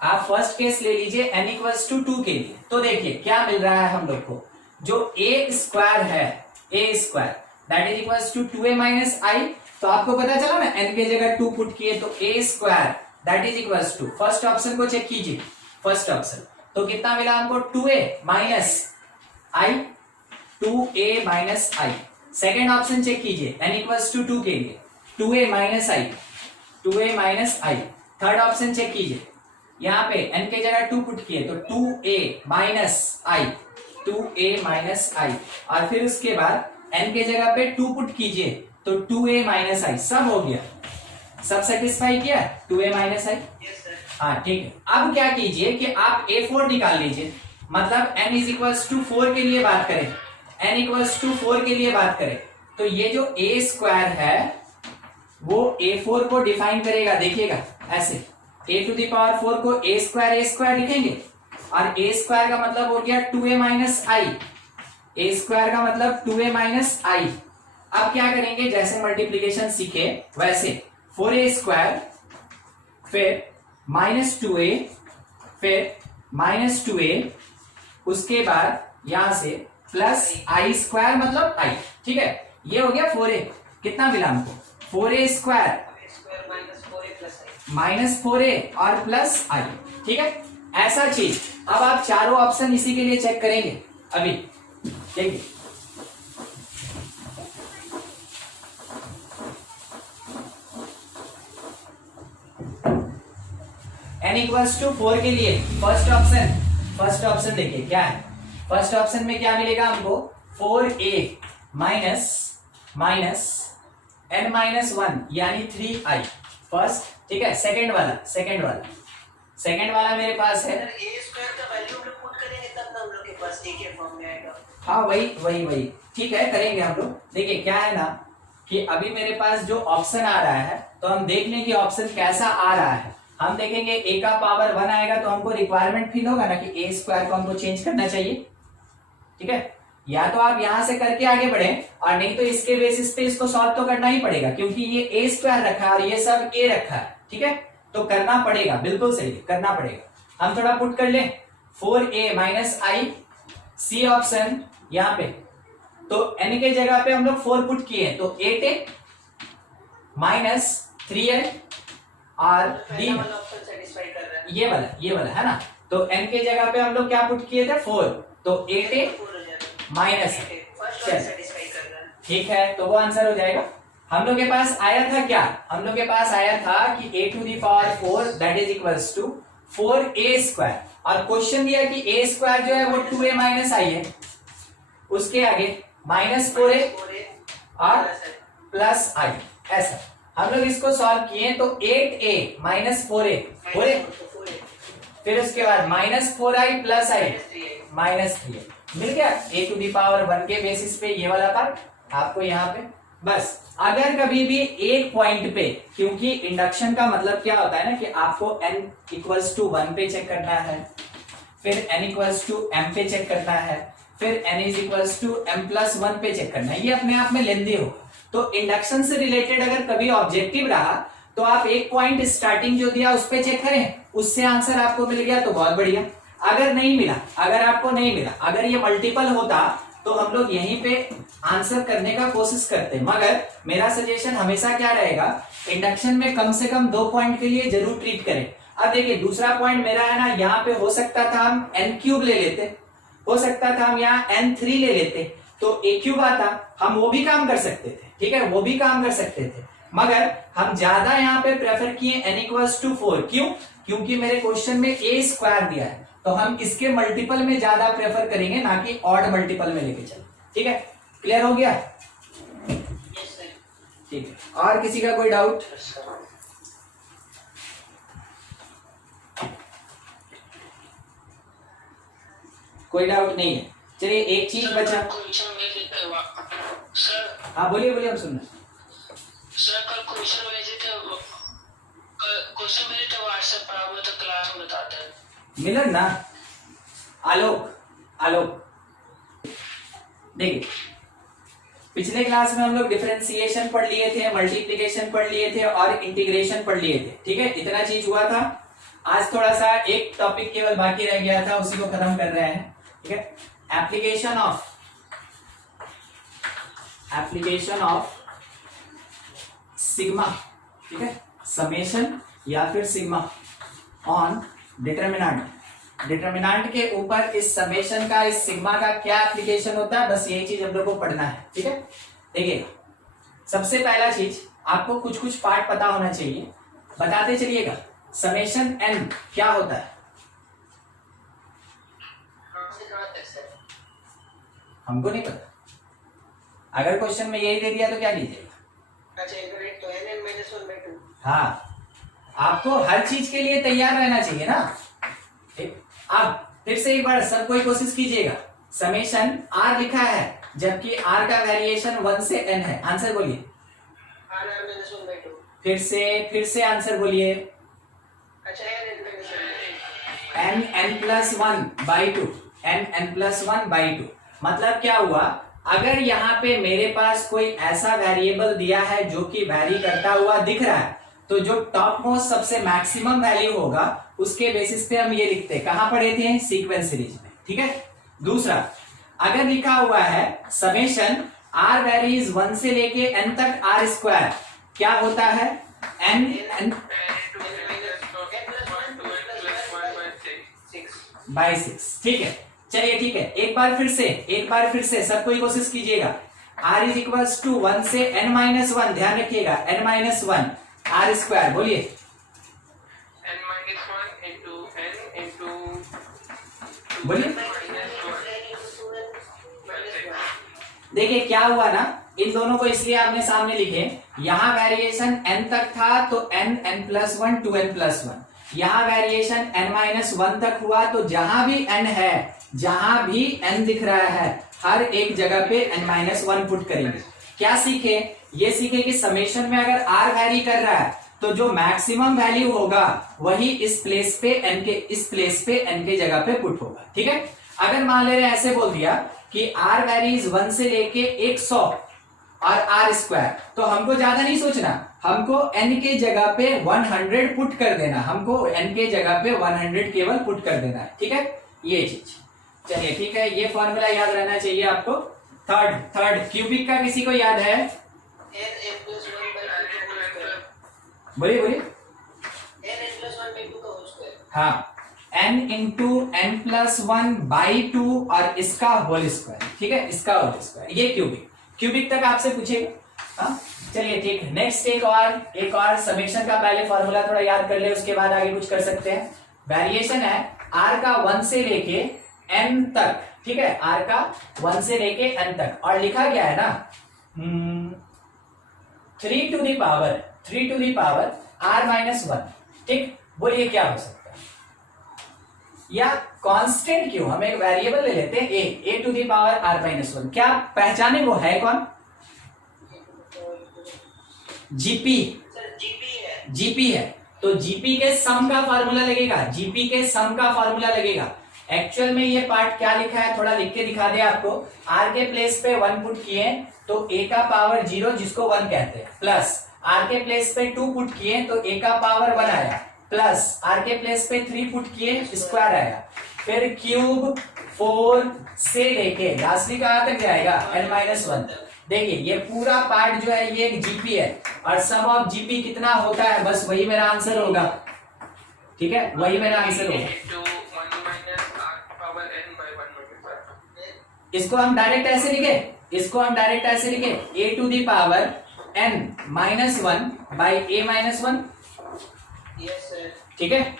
आप फर्स्ट केस ले लीजिए n इक्वल्स टू 2 के लिए। तो देखिए क्या मिल रहा है हम लोग को, जो a स्क्वायर है, a square that is equals to 2a minus I, तो आपको पता चला ना n के जगह 2 पुट किए तो a square that is equals to, first option को चेक कीजिए, फर्स्ट ऑप्शन तो कितना मिला हमको, 2a minus I, 2a minus I. Second option check कीजिए n इक्वल्स टू 2 के लिए, 2a minus I, 2a minus I. Third option check कीजिए, यहाँ पे n के जगह 2 पुट किए तो 2a minus I, 2a minus आई, और फिर उसके बाद n के जगह पे 2 पुट कीजिए तो 2a माइनस आई। सब हो गया, सब सेटिस्फाई किया 2a माइनस आई। Yes sir. हाँ ठीक है। अब क्या कीजिए कि आप A4 निकाल लीजिए, मतलब n इज इक्वल्स टू 4 के लिए बात करें, n इक्वल्स टू 4 के लिए बात करें, तो ये जो a स्क्वायर है वो A4 को डिफाइन करेगा। देखिएगा ऐसे, a टू द पावर 4 को a स्क्वायर लिखेंगे, और a स्क्वायर का मतलब हो गया 2a minus I, a square का मतलब 2a माइनस आई। अब क्या करेंगे, जैसे मल्टीप्लीकेशन सीखे वैसे 4a स्क्वायर, फिर माइनस 2a, फिर माइनस 2a, उसके बाद यहां से प्लस आई स्क्वायर मतलब आई। ठीक है, ये हो गया 4a। कितना मिला हमको, 4a square square minus 4a plus I, minus 4a और प्लस आई। ठीक है, ऐसा चीज। अब आप चारों ऑप्शन इसी के लिए चेक करेंगे अभी, देखिए n इक्वल्स टू 4 के लिए फर्स्ट ऑप्शन देखिए क्या है। फर्स्ट ऑप्शन में क्या मिलेगा हमको, 4a माइनस n माइनस 1 यानी 3i फर्स्ट। ठीक है, सेकंड वाला मेरे पास है, अगर a स्क्वायर का वैल्यू हम लोग पुट करेंगे तब ना हम लोग के पास a के फॉर्म में आएगा। हाँ वही ठीक है, करेंगे हम लोग। देखिए क्या है ना कि अभी मेरे पास जो ऑप्शन आ रहा है, तो हम देख लें कि ऑप्शन कैसा आ रहा है। हम देखेंगे a का पावर 1 आएगा तो हमको रिक्वायरमेंट फील होगा ना कि a स्क्वायर को हमको चेंज करना चाहिए। ठीक है, या तो आप यहां से करके आगे बढ़े, और नहीं तो इसके बेसिस पे इसको सॉल्व तो करना ही पड़ेगा, क्योंकि ये a स्क्वायर रखा है और ये सब a रखा है। ठीक है, तो करना पड़ेगा, बिल्कुल सही करना पड़ेगा। हम थोड़ा पुट कर ले, 4a माइनस आई, सी ऑप्शन यहाँ पे, तो n के जगह पे हम लोग 4 पुट किए, तो 8a माइनस 3a और डी पहला वाला ऑप्शन सेटिस्फाई कर रहा है, ये वाला है ना। तो n के जगह पे हम लोग क्या पुट किए थे, 4, तो 8a माइनस, फर्स्ट वाला सेटिस्फाई कर रहा है। ठीक है, तो वो आंसर हो जाएगा। हम लोग के पास आया था क्या, हम लोग के पास आया था कि a to the power 4 that is equals to 4a square, और क्वेश्चन दिया कि a स्क्वायर जो है वो 2a माइनस आई है, उसके आगे माइनस 4a और प्लस आई। ऐसा हम लोग इसको सॉल्व किए, तो 8a माइनस 4a, फिर उसके बाद minus 4i plus I minus 3a, मिल गया a टू दी पावर 1 के बेसिस पे ये वाला पार्ट आपको यहाँ पे। बस अगर कभी भी एक पॉइंट पे, क्योंकि इंडक्शन का मतलब क्या होता है ना कि आपको n इक्वल्स टू 1 पे चेक करना है, फिर n इक्वल्स टू m पे चेक करना है, फिर n is equals to m plus 1 पे चेक करना है, ये अपने आप में लेंदी होगा। तो इंडक्शन से रिलेटेड अगर कभी ऑब्जेक्टिव रहा तो आप एक पॉइंट स्टार्टिंग जो दिया उस पे चेक करें, उससे आंसर आपको मिल गया तो बहुत बढ़िया। अगर नहीं मिला, अगर आपको नहीं मिला, अगर ये मल्टीपल होता तो हम लोग यहीं पे आंसर करने का कोशिश करते, मगर मेरा सजेशन हमेशा क्या रहेगा, इंडक्शन में कम से कम 2 पॉइंट के लिए जरूर ट्रीट करें। अब देखिए दूसरा पॉइंट मेरा है ना, यहाँ पे हो सकता था हम n क्यूब ले लेते, हो सकता था हम यहाँ n3 ले लेते, तो a क्यूब आता, हम वो भी काम कर सकते थे। ठीक है, वो भी काम कर सकते थे, मगर हम ज्यादा यहाँ पे प्रेफर किए n इक्वल्स टू 4। क्यों, क्योंकि मेरे क्वेश्चन में a स्क्वायर दिया है, तो हम इसके मल्टीपल में ज्यादा प्रेफर करेंगे, ना कि ऑड मल्टीपल में लेके चल। ठीक है, क्लियर हो गया? ठीक है, और किसी का कोई डाउट? कोई डाउट नहीं है, चलिए एक चीज बचा। सर हाँ बोलिए, हम सुन रहे हैं। सर कल क्वेश्चन भेजे थे, व्हाट्सएप पर, आप तो क्लास में बताते हैं। मिलन ना, आलोक देखिए, पिछले क्लास में हम लोग डिफरेंशिएशन पढ़ लिए थे, मल्टीप्लिकेशन पढ़ लिए थे और इंटीग्रेशन पढ़ लिए थे। ठीक है, इतना चीज हुआ था। आज थोड़ा सा एक टॉपिक केवल बाकी रह गया था, उसी को खत्म कर रहे हैं। ठीक है, एप्लीकेशन ऑफ सिग्मा, ठीक है, समेशन या फिर सिग्मा ऑन डिटरमिनेंट के ऊपर इस समेशन का, इस सिग्मा का क्या एप्लीकेशन होता है, बस यही चीज हम लोग को पढ़ना है। ठीक है, देखिएगा, सबसे पहला चीज आपको कुछ पार्ट पता होना चाहिए, बताते चलिएगा। समेशन n क्या होता है, हमको नहीं पता। अगर क्वेश्चन में यही दे दिया तो क्या कीजिएगा? अच्छा, तो n n-1/2। हाँ, आपको हर चीज के लिए तैयार रहना चाहिए ना। ठीक, अब फिर से एक बार सब कोई कोशिश कीजिएगा। समेशन आर लिखा है जबकि आर का वेरिएशन 1 से n है। आंसर बोलिए। r r minus 1 by 2। फिर से आंसर बोलिए। अच्छा n n minus 1। n n plus 1 by 2, n plus 1 by 2। मतलब क्या हुआ, अगर यहाँ पे मेरे पास कोई ऐसा वेरिएबल दिया है जो कि वैरी करता हुआ दिख रहा है, तो जो टॉप मोस्ट सबसे मैक्सिमम वैल्यू होगा उसके बेसिस पे हम ये लिखते हैं। कहां पढ़े थे? सीक्वेंस सीरीज में। ठीक है। दूसरा, अगर लिखा हुआ है समेशन आर वेरीज 1 से लेके n तक आर स्क्वायर, क्या होता है? n by 6। ठीक है, चलिए ठीक है। एक बार फिर से सब कोई कोशिश कीजिएगा। r इज इक्वल्स टू 1 से n माइनस 1, ध्यान रखिएगा n माइनस 1 आर स्क्वायर। बोलिए। n minus 1 into n into बोलिए। देखिए क्या हुआ ना, इन दोनों को इसलिए आपने सामने लिखे, यहाँ वेरिएशन n तक था तो n प्लस 1 2n प्लस 1। यहाँ वेरिएशन n माइनस 1 तक हुआ तो जहां भी n है, जहां भी n दिख रहा है, हर एक जगह पे n माइनस 1 पुट करेंगे। क्या सीखे? ये सीखे कि समेशन में अगर r वैरी कर रहा है तो जो मैक्सिमम वैल्यू होगा वही इस प्लेस पे n के जगह पे पुट होगा। ठीक है। अगर मान ले रहे ऐसे बोल दिया कि r वैरीज 1 से लेके 100 और r स्क्वायर, तो हमको ज्यादा नहीं सोचना, हमको n के जगह पे 100 पुट कर देना, हमको n के जगह पे 100 केवल पुट कर देना है। ठीक है, ये चीज। चलिए ठीक है, ये फॉर्मूला याद रहना चाहिए आपको। थर्ड क्यूबिक का किसी को याद है? बोलिए n plus 1 by 2 का होल स्क्वायर। हाँ, n into n plus 1 by 2 और इसका होल स्क्वायर। ठीक है, इसका होल स्क्वायर, ये क्यूबिक तक आपसे पूछेगा। हाँ, चलिए ठीक है। नेक्स्ट एक और समेशन का पहले फॉर्मूला थोड़ा याद कर ले, उसके बाद आगे कुछ कर सकते हैं। वेरिएशन है r का 1 से लेके n तक। ठीक है, r का 1 से लेके n तक, और लिखा गया है ना 3 to the power r minus 1। ठीक, बोलिए क्या हो सकता है? या कांस्टेंट क्यों, हम एक वेरिएबल ले लेते हैं a to the power r minus 1। क्या पहचाने? वो है कौन? जीपी। सर जीपी है। जीपी है, तो जीपी के सम का फार्मूला लगेगा। एक्चुअल में ये पार्ट क्या लिखा है, थोड़ा लिख के दिखा दे आपको। r के प्लेस पे 1 पुट किए तो a का पावर 0, जिसको 1 कहते हैं, प्लस r के प्लेस पे 2 पुट किए तो a का पावर 1 आया, प्लस r के प्लेस पे 3 पुट किए स्क्वायर आया, फिर क्यूब 4 से लेके लास्टली कहां तक जाएगा? n minus 1। देखिए ये पूरा पार्ट जो है ये एक जीपी है, और सम ऑफ जीपी कितना होता है, बस वही मेरा आंसर होगा। ठीक है, वही मेरा आंसर होगा। इसको हम डायरेक्ट ऐसे लिखे, a to the power n minus 1 by a minus 1। Yes sir. ठीक है,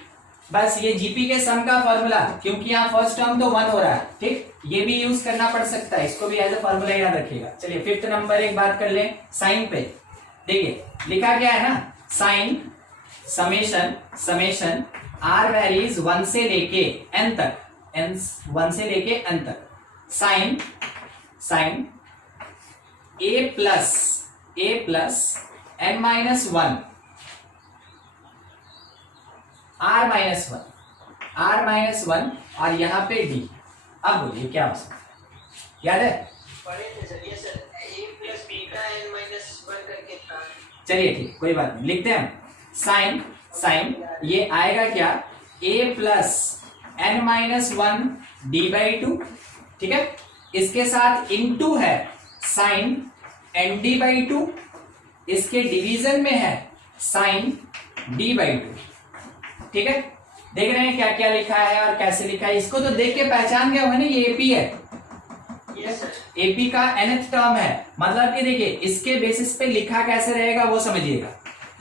बस ये जीपी के सम का फॉर्मूला, क्योंकि यहाँ फर्स्ट टर्म तो 1 हो रहा है। ठीक, ये भी यूज करना पड़ सकता है, इसको भी एज अ फॉर्मूला याद रखिएगा। चलिए 5th नंबर एक बात कर ले, साइन पे। देखिए लिखा गया है ना, साइन समेशन r वैरीज 1 से लेके n तक, 1 से लेके n तक, sine a plus n minus 1 r minus 1 और यहाँ पे d। अब बोलिए क्या हो सकता है, याद है? पढ़े थे sir. Yes sir, a plus beta n minus 1 करके था। चलिए ठीक, कोई बात नहीं, लिखते हैं हम। साइन ये आएगा क्या? a plus n minus 1 d by 2। ठीक है, इसके साथ इनटू है साइन n d बाई 2, इसके डिवीजन में है साइन d बाई 2। ठीक है, देख रहे हैं क्या क्या लिखा है और कैसे लिखा है? इसको तो देख के पहचान गया हो ना, ये एपी है। Yes sir. एपी का nth टर्म है, मतलब कि देखिए इसके बेसिस पे लिखा कैसे रहेगा वो समझिएगा।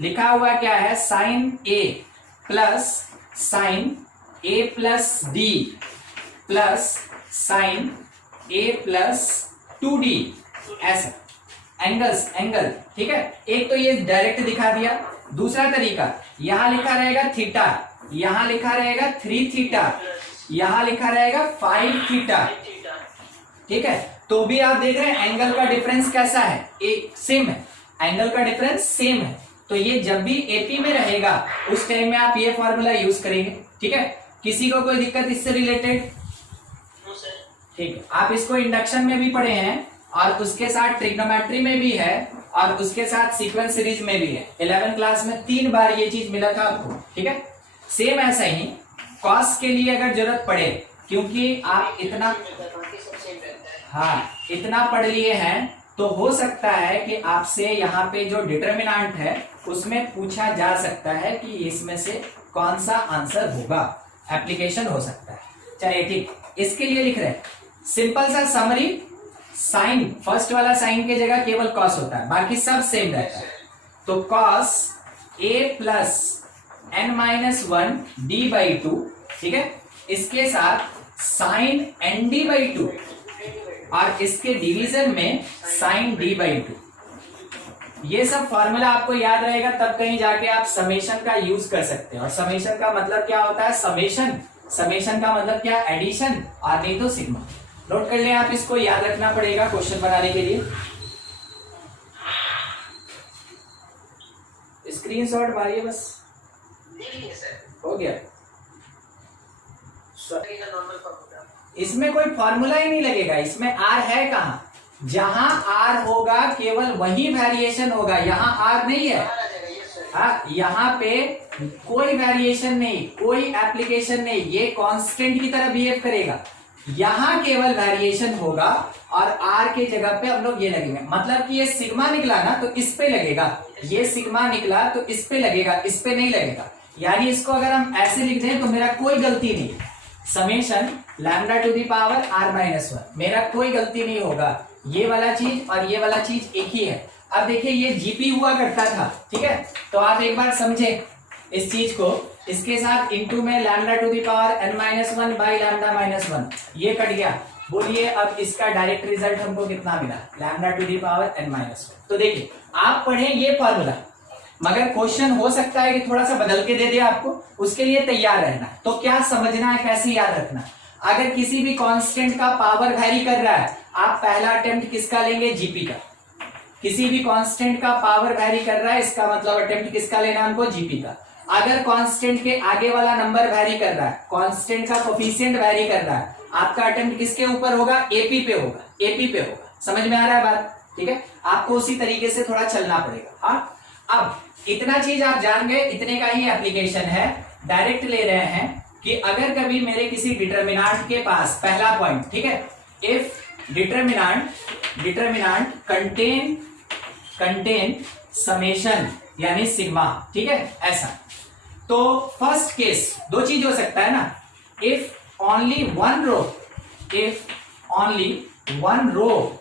लिखा हुआ क्या है? Sine a plus d plus sine a plus 2d, angle, ठीक है। एक तो ये डायरेक्ट दिखा दिया, दूसरा तरीका यहां लिखा रहेगा थीटा, यहां लिखा रहेगा 3 थीटा, यहां लिखा रहेगा 5 थीटा, ठीक है। तो भी आप देख रहे हैं एंगल का डिफरेंस कैसा है, एक सेम है, एंगल का डिफरेंस सेम है। तो ये जब भी एपी में रहेगा उस टाइम में आप ये फॉर्मूला यूज करेंगे, ठीक है। किसी को कोई दिक्कत इससे रिलेटेड? ठीक है, आप इसको इंडक्शन में भी पढ़े हैं और उसके साथ ट्रिग्नोमेट्री में भी है और उसके साथ सीक्वेंस सीरीज में भी है। 11th क्लास में 3 बार ये चीज मिला था आपको, ठीक है। सेम ऐसा ही कॉस के लिए अगर जरूरत पड़े, क्योंकि आप इतना इतना पढ़ लिए हैं, तो हो सकता है कि आपसे यहाँ पे जो डिटरमिनेंट है उसमें पूछा जा सकता है कि इसमें से कौन सा आंसर होगा, एप्लीकेशन हो सकता है। चलिए ठीक, इसके लिए लिख रहे हैं सिंपल सा समरी, साइन फर्स्ट वाला साइन के जगह केवल कॉस होता है, बाकी सब सेम रहता है। तो cos a plus n-1 d/2, ठीक है। इसके साथ साइन nd/2 और इसके डिवीजन में साइन d/2। ये सब फॉर्मूला आपको याद रहेगा, तब कहीं जाके आप समेशन का यूज कर सकते हैं। और समेशन का मतलब क्या होता है, समेशन का मतलब क्या, एडिशन, और नहीं तो सिग्मा। नोट कर लें आप, इसको याद रखना पड़ेगा क्वेश्चन बनाने के लिए। स्क्रीनशॉट मारिए बस, हो गया। इसमें कोई फॉर्मूला ही नहीं लगेगा, इसमें आर है कहाँ, जहां आर होगा केवल वही वेरिएशन होगा, यहाँ आर नहीं है। हाँ, यहाँ पे कोई वेरिएशन नहीं, कोई एप्लीकेशन नहीं, ये कांस्टेंट की तरह बिहेव करेगा। यहाँ केवल वेरिएशन होगा और आर के जगह पे हम लोग ये लगेंगे। मतलब कि ये सिग्मा निकला ना तो इस पे लगेगा, ये सिग्मा निकला तो इस पे लगेगा, इस पे नहीं लगेगा। यानी इसको अगर हम ऐसे लिख दें तो मेरा कोई गलती नहीं, summation lambda to the power r-1, मेरा कोई गलती नहीं होगा। ये वाला चीज और ये वाला चीज एक ही है। अब देखिए ये जीपी हुआ करता था, ठीक है। तो आप एक बार समझे इस चीज को, इसके साथ इंटू में lambda to the power n-1 by λ-1, ये कट गया। बोलिए अब इसका डायरेक्ट रिजल्ट हमको कितना मिला, lambda to the power n-1। तो देखिए आप पढ़े ये फॉर्मूला, मगर क्वेश्चन हो सकता है कि थोड़ा सा बदल के दे दे आपको, उसके लिए तैयार रहना। तो क्या समझना है, कैसे याद रखना, अगर किसी भी कांस्टेंट का पावर वैरी कर रहा है, आप पहला अटेम्प्ट किसका लेंगे, जीपी का। किसी भी कांस्टेंट का पावर वैरी कर रहा है, इसका मतलब अटेम्प्ट किसका लेना हमको, जीपी का। अगर कांस्टेंट के आगे वाला नंबर वैरी कर रहा है, कांस्टेंट का कोफिशिएंट वैरी कर रहा है, आपका अटेम्प्ट किसके ऊपर होगा, एपी पे होगा, एपी पे होगा। समझ में आ रहा है बात, ठीक है। आपको उसी तरीके से थोड़ा चलना पड़ेगा। हाँ, अब इतना चीज आप जान गए, इतने का ही एप्लीकेशन है। डायरेक्ट ले रहे हैं कि अगर कभी मेरे किसी डिटरमिनेंट के पास, पहला पॉइंट, ठीक है, इफ डिटरमिनेंट कंटेन समेशन यानी सिग्मा, ठीक है, ऐसा। तो फर्स्ट केस दो चीज हो सकता है ना, इफ ओनली वन रो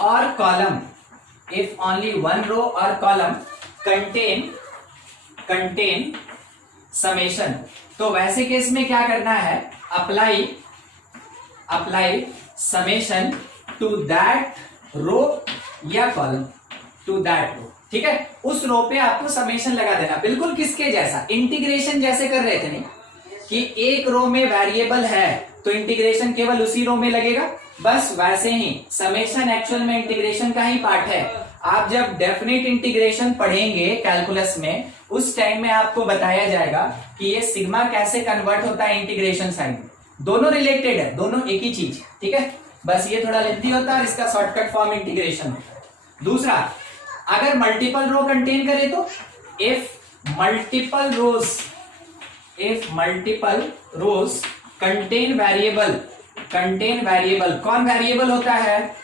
और column, if only one row or column contain summation, तो वैसे केस में क्या करना है, apply summation to that row या column, to that row, ठीक है। उस रो पे आपको समेशन लगा देना, बिल्कुल किसके जैसा, इंटीग्रेशन जैसे कर रहे थे नहीं, कि एक रो में वेरिएबल है तो इंटीग्रेशन केवल उसी रो में लगेगा, बस वैसे ही समेशन एक्चुअल में इंटीग्रेशन का ही पार्ट है। आप जब डेफिनेट इंटीग्रेशन पढ़ेंगे कैलकुलस में, उस टाइम में आपको बताया जाएगा कि ये सिग्मा कैसे कन्वर्ट होता है इंटीग्रेशन साइन में। दोनों रिलेटेड है, दोनों एक ही चीज, ठीक है। बस ये थोड़ा लेंथी होता है और इसका शॉर्टकट फॉर्म इंटीग्रेशन होता है। दूसरा, अगर मल्टीपल रो कंटेन करे तो if multiple rows contain variable, कौन वेरिएबल होता है,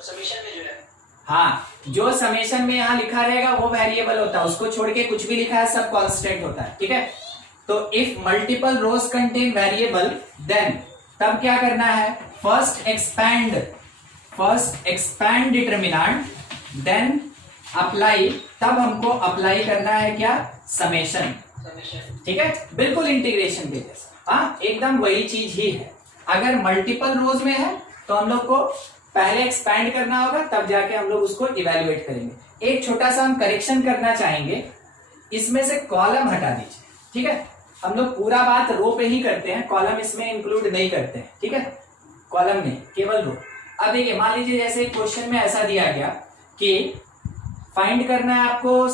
समेशन में जो है, हाँ, जो समेशन में यहाँ लिखा रहेगा वो वेरिएबल होता है, उसको छोड़ के कुछ भी लिखा है सब कांस्टेंट होता है, ठीक है। तो if multiple rows contain variable, then तब क्या करना है, first expand determinant, then apply, तब हमको अप्लाई करना है क्या, समेशन, ठीक है, बिल्कुल इंटीग्रेशन के जैसा। हाँ, एकदम वही चीज ही है। अगर मल्टीपल रोज में है तो हम लोग को पहले एक्सपैंड करना होगा, तब जाके हम लोग उसको इवेल्युएट करेंगे। एक छोटा सा हम करेक्शन करना चाहेंगे, इसमें से कॉलम हटा दीजिए, ठीक है। हम लोग पूरा बात रो पे ही करते हैं, कॉलम इसमें इंक्लूड नहीं करते हैं, ठीक है। कॉलम नहीं, केवल रो। अब देखिए, मान लीजिए जैसे क्वेश्चन में ऐसा दिया गया कि फाइंड करना है आपको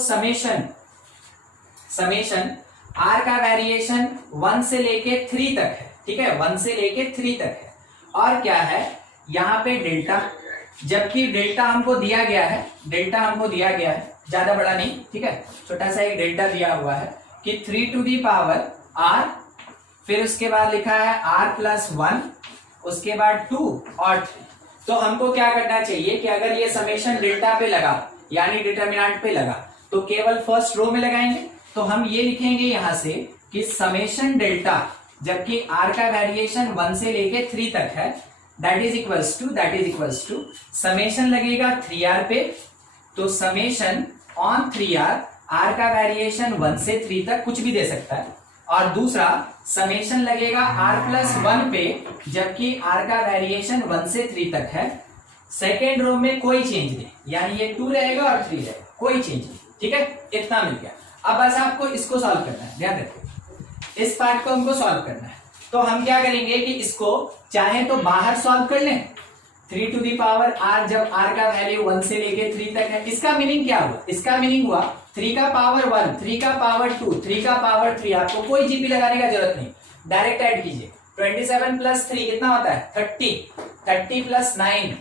समेशन आर का वेरिएशन 1 से लेके 3 तक है, ठीक है, 1 से लेके 3 तक है। और क्या है यहाँ पे डेल्टा, जबकि डेल्टा हमको दिया गया है, ज्यादा बड़ा नहीं, ठीक है, छोटा सा एक डेल्टा दिया हुआ है कि 3 टू दी पावर r, फिर उसके बाद लिखा है r+1, उसके बाद 2 और 3। तो हमको क्या करना चाहिए कि अगर ये समेशन डेल्टा पे लगा यानी डिटरमिनेंट पे लगा तो केवल फर्स्ट रो में लगाएंगे। तो हम ये लिखेंगे यहां से कि समेशन डेल्टा, जबकि r का वेरिएशन 1 से लेके 3 तक है, that is equals to summation लगेगा 3r पे, तो समेशन ऑन 3r, r का वेरिएशन 1 से 3 तक कुछ भी दे सकता है, और दूसरा समेशन लगेगा r+1 पे, जबकि r का वेरिएशन 1 से 3 तक है। सेकेंड रो में कोई चेंज नहीं, यानी ये 2 रहेगा और 3 रहेगा, कोई चेंज नहीं, ठीक है। इतना मिल गया। अब बस आपको इसको सॉल्व करना है, ध्यान रखिए, इस पार्ट को हमको सॉल्व करना है। तो हम क्या करेंगे कि इसको चाहे तो बाहर सॉल्व कर लें, 3 टू दी पावर r, जब r का वैल्यू 1 से लेके 3 तक है। इसका मीनिंग क्या हुआ? इसका मीनिंग हुआ 3 का पावर 1, 3 का पावर 2, 3 का पावर 3। आपको कोई जीपी लगाने का जरूरत नहीं, डायरेक्ट ऐड कीजिए। 27 + 3 कितना होता है? 30, 30 + 9,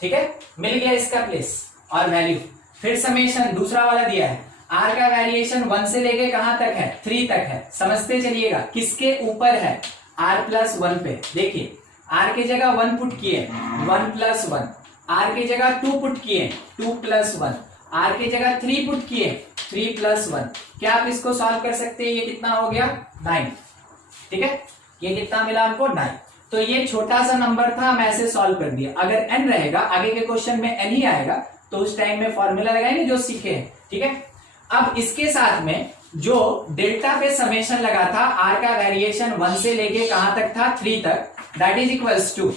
ठीक है, मिल गया इसका प्लेस और वैल्यू। फिर समेशन दूसरा वाला दिया है, r का वेरिएशन 1 से लेके कहां तक है? 3 तक है। समझते चलिएगा किसके ऊपर है? r+1 पे। देखिए r की जगह 1 पुट किए, 1+1, r की जगह 2 पुट किए, 2+1, r की जगह 3 पुट किए, 3+1। क्या आप इसको सॉल्व कर सकते हैं? ये कितना हो गया? 9, ठीक है। ये कितना मिला हमको? 9। तो ये छोटा सा नंबर था, हम ऐसे सॉल्व कर दिया। अगर n रहेगा, आगे के क्वेश्चन में n ही आएगा, तो उस टाइम में फॉर्मूला लगाएंगे जो सीखे हैं, ठीक है। अब इसके साथ में जो डेल्टा पे समेशन लगा था, r का वेरिएशन 1 से लेके कहां तक था? 3 तक, दैट इज इक्वल्स टू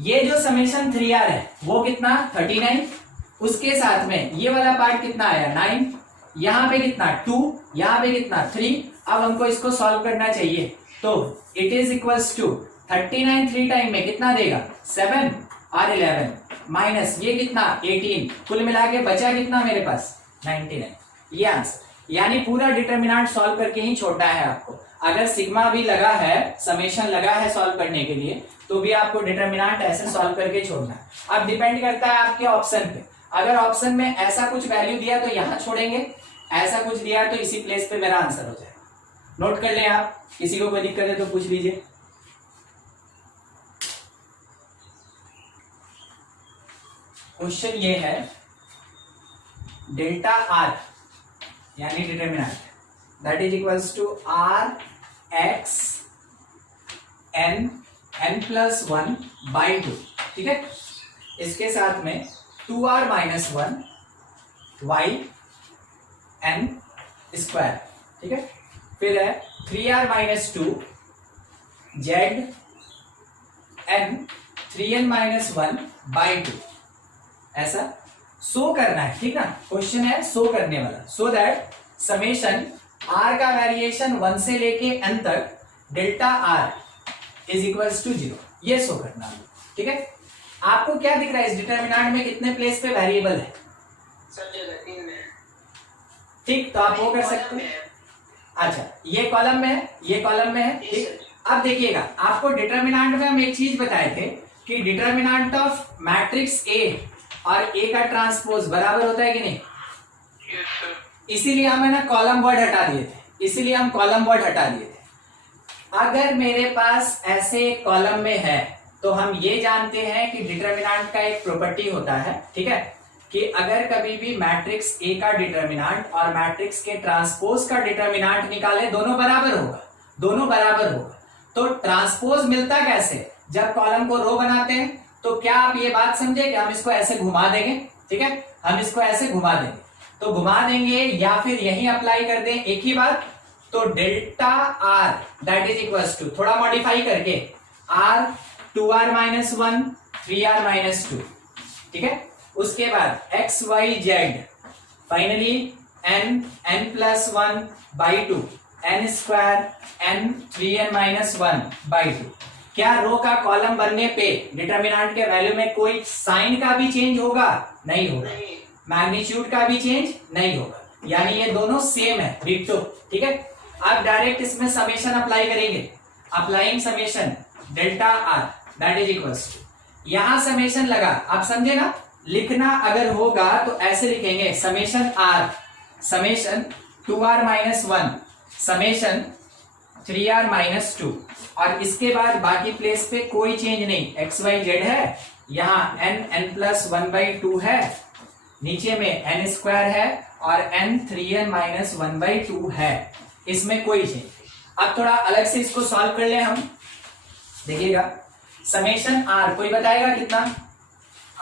ये जो समेशन 3r है वो कितना? 39। उसके साथ में ये वाला पार्ट कितना आया? 9। यहां पे कितना? 2। यहां पे कितना? 3। अब हमको इसको सॉल्व करना चाहिए, तो it is equals to 39 3 time में कितना देगा? 7 और 11 माइनस ये कितना? 18। कुल मिला के बचा कितना मेरे पास? 99। ये आंसर, यानी पूरा डिटरमिनेंट सॉल्व करके ही छोड़ना है आपको। अगर सिग्मा भी लगा है, समेशन लगा है सॉल्व करने के लिए, तो भी आपको डिटरमिनेंट ऐसे सॉल्व करके छोड़ना है। अब डिपेंड करता है आपके ऑप्शन पे। अगर ऑप्शन में ऐसा कुछ वैल्यू दिया तो यहां छोड़ेंगे, ऐसा कुछ दिया तो इसी प्लेस पे मेरा आंसर हो जाएगा। नोट कर लें आप, किसी को कोई दिक्कत है तो पूछ लीजिए। क्वेश्चन ये है, डेल्टा आर यानी determinant, that is equals to r x n+1 by 2, ठीक है। इसके साथ में 2r - 1 y n स्क्वायर, ठीक है। फिर है 3r - 2 z n 3n - 1 by 2। ऐसा सो करना है, ठीक ना। क्वेश्चन है सो करने वाला, सो दैट समेशन r का वेरिएशन 1 से लेके n तक delta r is equals to 0, ये सो करना है, ठीक है। आपको क्या दिख रहा है इस डिटरमिनेंट में? कितने प्लेस पे वेरिएबल है? सब जगह 3 में। ठीक, तो आप वो कर सकते हैं। अच्छा, ये कॉलम में है, ये कॉलम में है, ठीक। अब देखिएगा, आपको डिटरमिनेंट में हम एक चीज बताए थे कि डिटरमिनेंट ऑफ मैट्रिक्स A और A का ट्रांसपोज बराबर होता है कि नहीं? Yes sir. इसीलिए हमें ना कॉलम वर्ड हटा दिए थे, इसीलिए हम कॉलम वर्ड हटा दिए थे। अगर मेरे पास ऐसे कॉलम में है तो हम ये जानते हैं कि डिटरमिनेंट का एक प्रॉपर्टी होता है, ठीक है, कि अगर कभी भी मैट्रिक्स A का डिटरमिनेंट और मैट्रिक्स के ट्रांसपोज का डिटरमिनेंट निकाले, दोनों बराबर होगा, दोनों बराबर होगा। तो ट्रांसपोज मिलता कैसे? जब कॉलम को रो बनाते हैं, तो क्या आप ये बात समझे कि हम इसको ऐसे घुमा देंगे, ठीक है, हम इसको ऐसे घुमा देंगे, तो घुमा देंगे या फिर यही अप्लाई कर दें, एक ही बात। तो delta R that is equals to, थोड़ा मॉडिफाई करके, r 2r - 1 3r-2, ठीक है। उसके बाद X Y Z, finally n+1/2 n² n 3n-1/2। क्या रो का कॉलम बनने पे डिटर्मिनेंट के वैल्यू में कोई साइन का भी चेंज होगा? नहीं होगा। नहीं। मैग्नीट्यूड का भी चेंज नहीं होगा, यानी ये दोनों सेम है, डिट्टो, ठीक है। आप डायरेक्ट इसमें समेशन अप्लाई करेंगे, applying summation delta R that is equals to, यहां समेशन लगा, आप समझे ना। लिखना अगर होगा तो ऐसे लिखेंगे summation R, summation 2r-1 summation 3r-2, और इसके बाद बाकी प्लेस पे कोई चेंज नहीं, एक्स वाई जेड है, यहाँ n+1/2 है, नीचे में n² है और n 3n-1/2 है, इसमें कोई चेंज नहीं। अब थोड़ा अलग से इसको सॉल्व कर ले हम, देखिएगा समेशन आर कोई बताएगा कितना?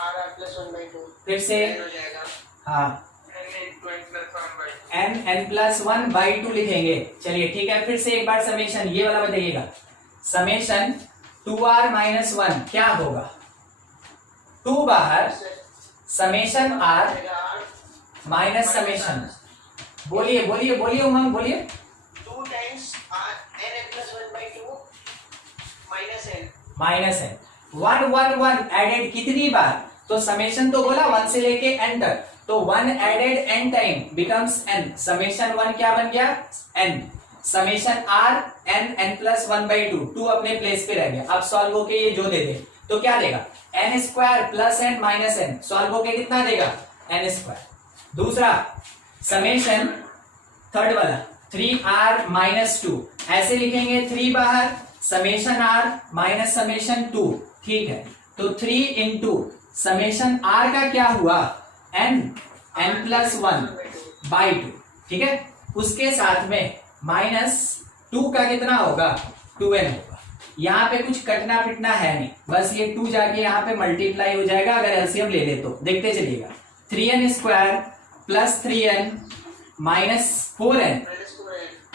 r+1/2 फिर से हो जाएगा। हाँ n n+1/2 लिखेंगे। चलिए ठीक है, फिर से एक बार समेशन ये वाला बताइएगा, समेशन 2r-1 क्या होगा? 2 बाहर, समेशन r माइनस समेशन, बोलिए बोलिए बोलिए उमंग बोलिए। 2 times n+1/2 -n। माइनस है 1 1 1 एडेड कितनी बार? तो समेशन तो बोला 1 से लेके n तक, तो 1 added n time becomes n, summation 1 क्या बन गया? n, summation r n n+1/2, 2 अपने प्लेस पे रह गया। अब सॉल्व होके ये जो दे दे तो क्या देगा? n² + n - n, सॉल्व होके कितना देगा? n²। दूसरा समेशन थर्ड वाला 3r-2, ऐसे लिखेंगे 3 बाहर, समेशन r माइनस समेशन 2, ठीक है। तो 3 इंटू समेशन r का क्या हुआ? n+1/2, ठीक है। उसके साथ में -2 का कितना होगा? 2n होगा। यहाँ पे कुछ कटना पिटना है नहीं, बस ये 2 जाके यहाँ पे मल्टीप्लाई हो जाएगा अगर एलसीएम ले ले तो। देखते चलिएगा, 3n² + 3n -4n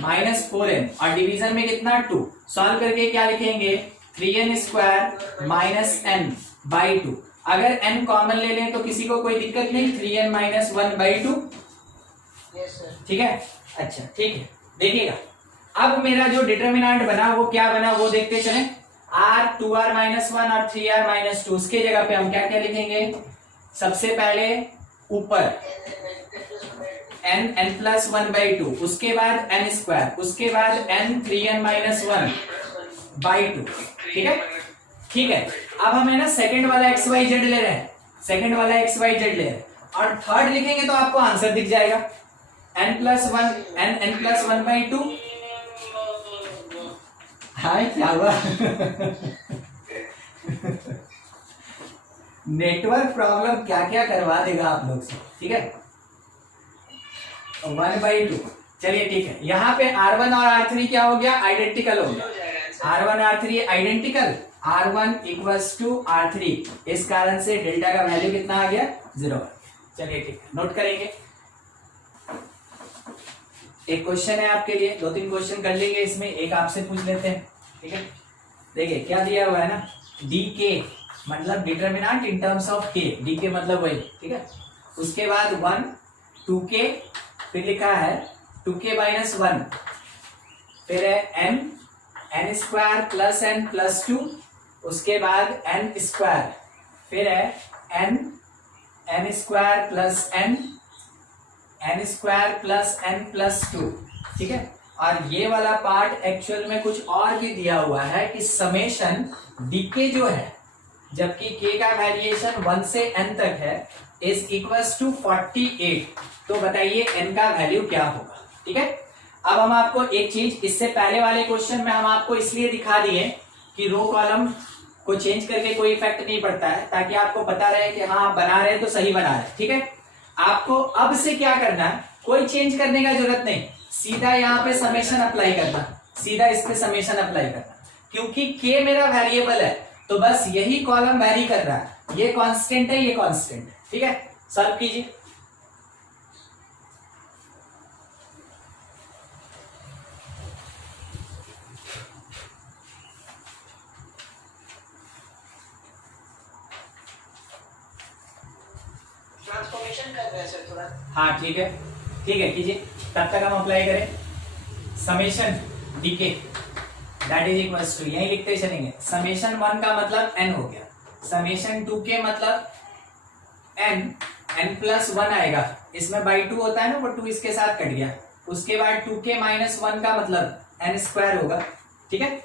-4n और डिवीजन में कितना? 2। सॉल्व करके क्या लिखेंगे? 3n² -n/2। अगर n कॉमन ले लें तो किसी को कोई दिक्कत नहीं, 3n-1/2, यस सर। ठीक है। अच्छा ठीक है, देखिएगा अब मेरा जो डिटर्मिनेंट बना वो क्या बना वो देखते चले। r 2r-1 और 3r-2, उसके जगह पे हम क्या क्या लिखेंगे? सबसे पहले ऊपर n n+1/2, उसके बाद n², उसके बाद n 3n-1/2, ठीक है। ठीक है, अब हमें ना सेकंड वाला एक्स वाई जेड ले रहे हैं, सेकंड वाला एक्स वाई जेड ले रहे हैं, और थर्ड लिखेंगे तो आपको आंसर दिख जाएगा n+1 n+1/2। हाय क्या हुआ? नेटवर्क प्रॉब्लम क्या क्या करवा देगा आप लोग से, ठीक है। 1/2, चलिए ठीक है। यहाँ पे R1 और R3 क्या हो गया? आइडेंटिकल हो गया। R1 R3 identical, R1 = R3, इस कारण से डेल्टा का वैल्यू कितना आ गया? 0। चलिए ठीक है, नोट करेंगे। एक क्वेश्चन है आपके लिए, 2-3 क्वेश्चन कर लेंगे इसमें, एक आपसे पूछ लेते हैं, ठीक है। देखिए क्या दिया हुआ है ना, DK मतलब determinant in terms of K, DK मतलब वही, ठीक है। उसके बाद 1 2K, फिर लिखा है 2K - 1, फिर है n n² + n + 2, उसके बाद n², फिर है n n² + n n² + n + 2, ठीक है। और ये वाला पार्ट एक्चुअल में कुछ और भी दिया हुआ है कि समेशन डीके जो है, जबकि k का वेरिएशन 1 से n तक है, इज इक्वल्स टू 48। तो बताइए n का वैल्यू क्या होगा, ठीक है। अब हम आपको एक चीज, इससे पहले वाले क्वेश्चन में हम आपको इसलिए दिखा दिए कि रो कॉलम को चेंज करके कोई इफेक्ट नहीं पड़ता है, ताकि आपको पता रहे कि हाँ आप बना रहे हैं तो सही बना रहे हैं, ठीक है। आपको अब से क्या करना है, कोई चेंज करने का जरूरत नहीं, सीधा यहाँ पे समेशन अप्लाई करना, सीधा इस पे समेशन अप्लाई करना, क्योंकि k मेरा वेरिएबल है तो बस यही कॉलम वैरी कर रहा है, ये कांस्टेंट है, ये कांस्टेंट है, ठीक है। सॉल्व कीजिए। समेशन कर रहे हैं सर थोड़ा। हाँ ठीक है कीजिए, तब तक हम अप्लाई करें summation DK that is equals to, यही लिखते चलेंगे, समेशन 1 का मतलब n हो गया, समेशन 2 के मतलब n प्लस 1 आएगा, इसमें बाई 2 होता है ना, वो 2 इसके साथ कट गया, उसके बाद 2k माइनस 1 का मतलब n स्क्वायर होगा, ठीक है।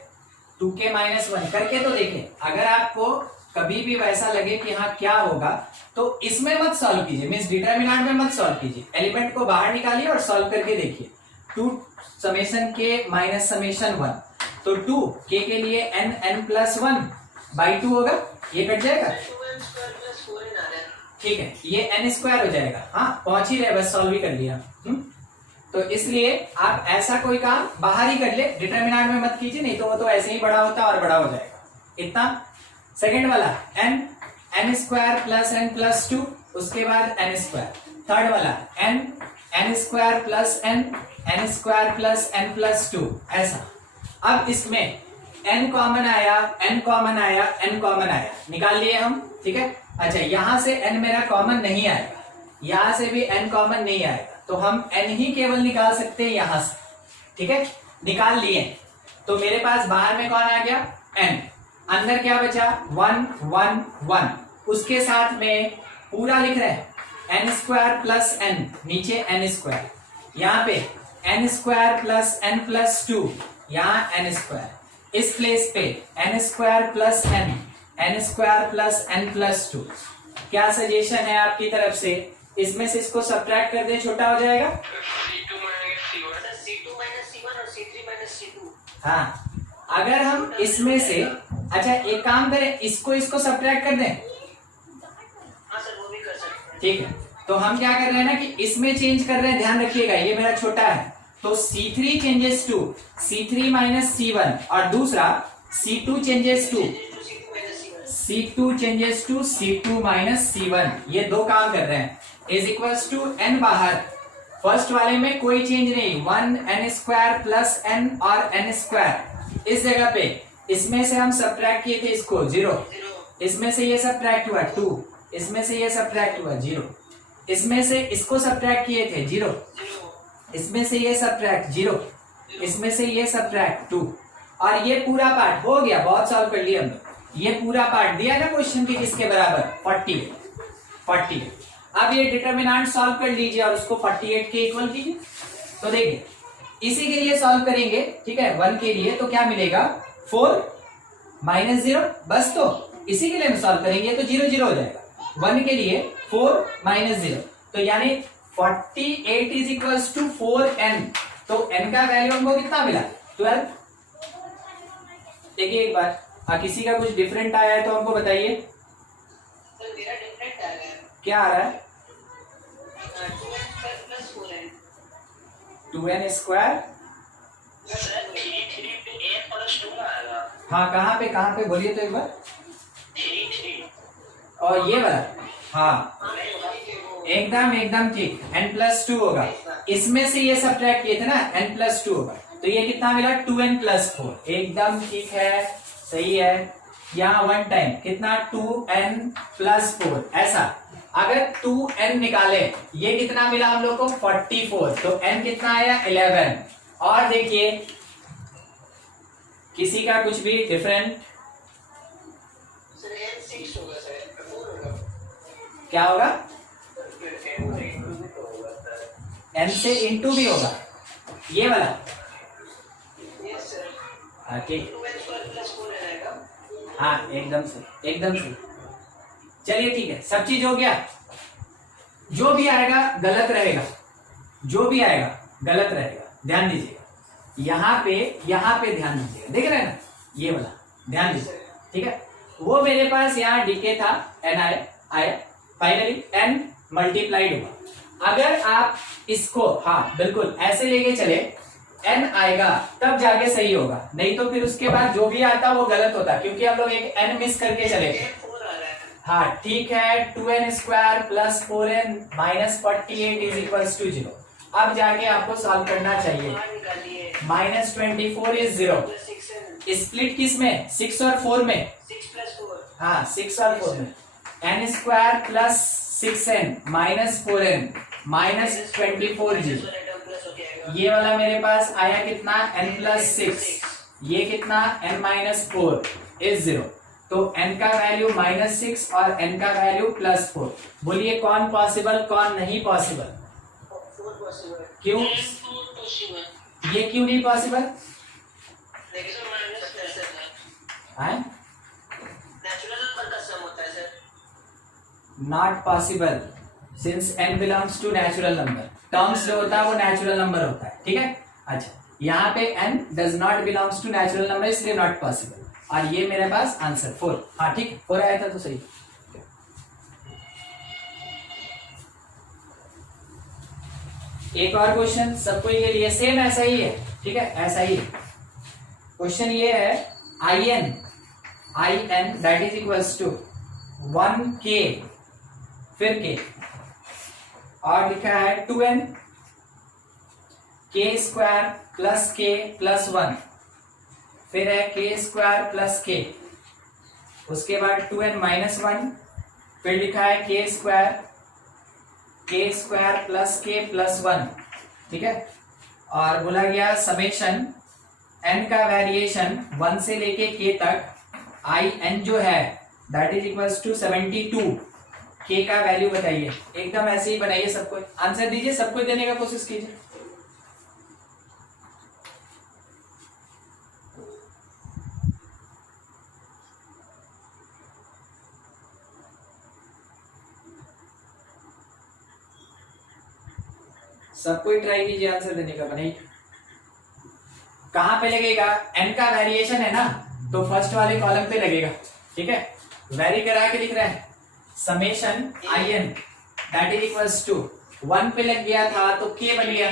2k माइनस 1 करके तो देखें, अगर आपको कभी भी वैसा लगे कि हाँ क्या होगा, तो इसमें मत सॉल्व कीजिए, मींस डिटरमिनेंट में मत सॉल्व कीजिए, एलिमेंट को बाहर निकालिए और सॉल्व करके देखिए। 2 समेशन k माइनस समेशन 1, तो 2 k के लिए n प्लस 1 बाई 2 होगा, ये कट जाएगा, 2n स्क्वायर प्लस 4n आ रहा है। ठीक है, ये n स्क्वायर हो जाएगा, हाँ पहुंच ही रहे, बस सॉल्व ही कर लिया। तो इसलिए आप ऐसा कोई काम बाहर ही कर ले, डिटरमिनेंट में मत कीजिए, नहीं तो वो तो ऐसे ही बड़ा होता और बड़ा हो जाएगा इतना। सेकंड वाला n square plus n plus 2, उसके बाद n स्क्वायर। थर्ड वाला n square plus n square plus n plus 2, ऐसा। अब इसमें n कॉमन आया, n कॉमन आया, n कॉमन आया, निकाल लिए हम, ठीक है। अच्छा यहां से n मेरा कॉमन नहीं आएगा, यहां से भी n कॉमन नहीं आएगा, तो हम n ही केवल निकाल सकते हैं यहां से, ठीक है। निकाल लिए, तो मेरे पास बाहर में कौन आ गया n, अंदर क्या बचा 1 1 1, उसके साथ में पूरा लिख रहे हैं n स्क्वायर प्लस n, नीचे n स्क्वायर, यहाँ पे n square plus n plus 2, यहाँ n स्क्वायर, इस प्लेस पे n square plus n square plus n plus 2। क्या सजेशन है आपकी तरफ से, इसमें से इसको सब्ट्रैक्ट कर दे, छोटा हो जाएगा, C2 minus C1। Sir C2 minus C1 और C3 माइनस C2। हाँ अगर हम इसमें से, अच्छा एक काम करें, इसको सब्ट्रैक्ट कर दें, हाँ सर वो भी कर सकते हैं। ठीक है। तो हम क्या कर रहे हैं ना कि इसमें चेंज कर रहे हैं, ध्यान रखिएगा ये मेरा छोटा है, तो C3 changes to C3 minus C1, और दूसरा C2 changes to C2 changes to C2 minus C1, ये दो काम कर रहे हैं, इज इक्वल्स टू n बाहर, फर्स्ट वाले में कोई चेंज नहीं, 1 n स्क्वायर प्लस n और n स्क्वायर, इस जगह पे इसमें से हम सब्ट्रैक्ट किए थे इसको 0, इसमें से ये सब्ट्रैक्ट हुआ 2, इसमें से ये सब्ट्रैक्ट हुआ 0, इसमें से इसको सब्ट्रैक्ट किए थे 0, इसमें से ये सब्ट्रैक्ट 0, इसमें से ये सब्ट्रैक्ट 2, और ये पूरा पार्ट हो गया, बहुत सॉल्व कर लिया हमने, ये पूरा पार्ट दिया ना क्वेश्चन के किसके बराबर 48। अब ये डिटरमिनेंट सॉल्व कर लीजिए और उसको 48 के इक्वल कीजिए, तो देखिए इसी के लिए सॉल्व करेंगे, ठीक है, 1 के लिए तो क्या मिलेगा 4 माइनस 0, बस तो इसी के लिए हम सॉल्व करेंगे तो 0 0 हो जाएगा, 1 के लिए 4 माइनस 0, तो यानी 48 इज इक्वल्स टू 4n, तो n का वैल्यू हमको कितना मिला 12। देखिए एक बार किसी का कुछ डिफरेंट आया है तो हमको बताइए, सर मेरा डिफरेंट आ रहा है, क्या आ रहा है 2n square plus 4n। 2n square, sir 3 पे n प्लस 2 आएगा। हाँ कहाँ पे बोलिए तो एक बार, 3 और ये वाला, हाँ एकदम ठीक, n प्लस 2 होगा, इसमें से ये सब्ट्रैक्ट किए थे ना n प्लस 2 होगा, तो ये कितना मिला 2n प्लस 4, एकदम ठीक है, सही है। यहाँ 1 टाइम कितना 2n प्लस 4, ऐसा अगर 2n निकाले, ये कितना मिला हम लोग को 44, तो n कितना आया 11, और देखिए किसी का कुछ भी डिफरेंट, सर n 6 होगा, सर 4 होगा, क्या होगा सर n से इंटू भी होगा, ये वाला, यस सर ठीक, 2n स्क्वायर प्लस 4n आएगा। हाँ एकदम सही। चलिए ठीक है, सब चीज हो गया, जो भी आएगा गलत रहेगा, ध्यान दीजिएगा, यहाँ पे ध्यान दीजिएगा, देख रहे हैं ना, ये वाला ध्यान दीजिए, ठीक है। वो मेरे पास यहाँ डीके था, n आया, फाइनली n मल्टीप्लाइड हुआ, अगर आप इसको हाँ बिल्कुल ऐसे लेके चले, n आएगा तब जाके सही होगा, नहीं तो फिर उसके बाद जो भी आता वो गलत होता, क्योंकि हम लोग एक n मिस करके चले। n 4 आ रहा है। हाँ ठीक है, 2n square plus 4n minus 48 is equals to 0, अब जाके आपको सॉल्व करना चाहिए, बाहर निकालिए, minus 24 is 0, plus 6n, split किस में 6 और 4 में, 6 प्लस 4, हाँ 6 और 4 में, n square plus 6n minus 4n minus 24g, वाला टर्म प्लस हो जाएगा। ये वाला मेरे पास आया कितना n प्लस 6, ये कितना n माइनस 4 इज 0। तो n का वैल्यू -6 और n का वैल्यू +4। बोलिए कौन पॉसिबल कौन नहीं पॉसिबल? 4 पॉसिबल। क्यों? पॉसिबल। ये क्यों नहीं पॉसिबल? देखिए सर माइनस कैसे है? है नेचुरल नंबर का सम होता है sir. Not possible since n belongs to natural number. Terms जो होता है वो नेचुरल नंबर होता है, ठीक है। अच्छा, यहाँ पे n does not belongs to natural number, इसलिए नॉट पॉसिबल। और ये मेरे पास आंसर 4। हाँ ठीक, 4 आया था तो सही। एक और क्वेश्चन सबको के लिए सेम ऐसा ही है, ठीक है, ऐसा ही क्वेश्चन। ये है in that is equals to 1k फिर k और लिखा है 2n k square plus k plus 1, फिर है k स्क्वायर प्लस k, उसके बाद 2n माइनस 1, फिर लिखा है k square plus k plus 1, ठीक है। और बोला गया समेशन n का वेरिएशन 1 से लेके k तक in जो है that is equals to 72, k का वैल्यू बताइए। एकदम ऐसे ही बनाइए, सबको आंसर दीजिए, सबको देने का कोशिश कीजिए। सबको ही ट्राई कीजिए आंसर देने का। बनाइए कहां पे लगेगा? n का वेरिएशन है ना, तो फर्स्ट वाले कॉलम पे लगेगा, ठीक है। वेरी करा के लिख रहा है summation in that is equals to 1 पे लग गया था तो k बन गया,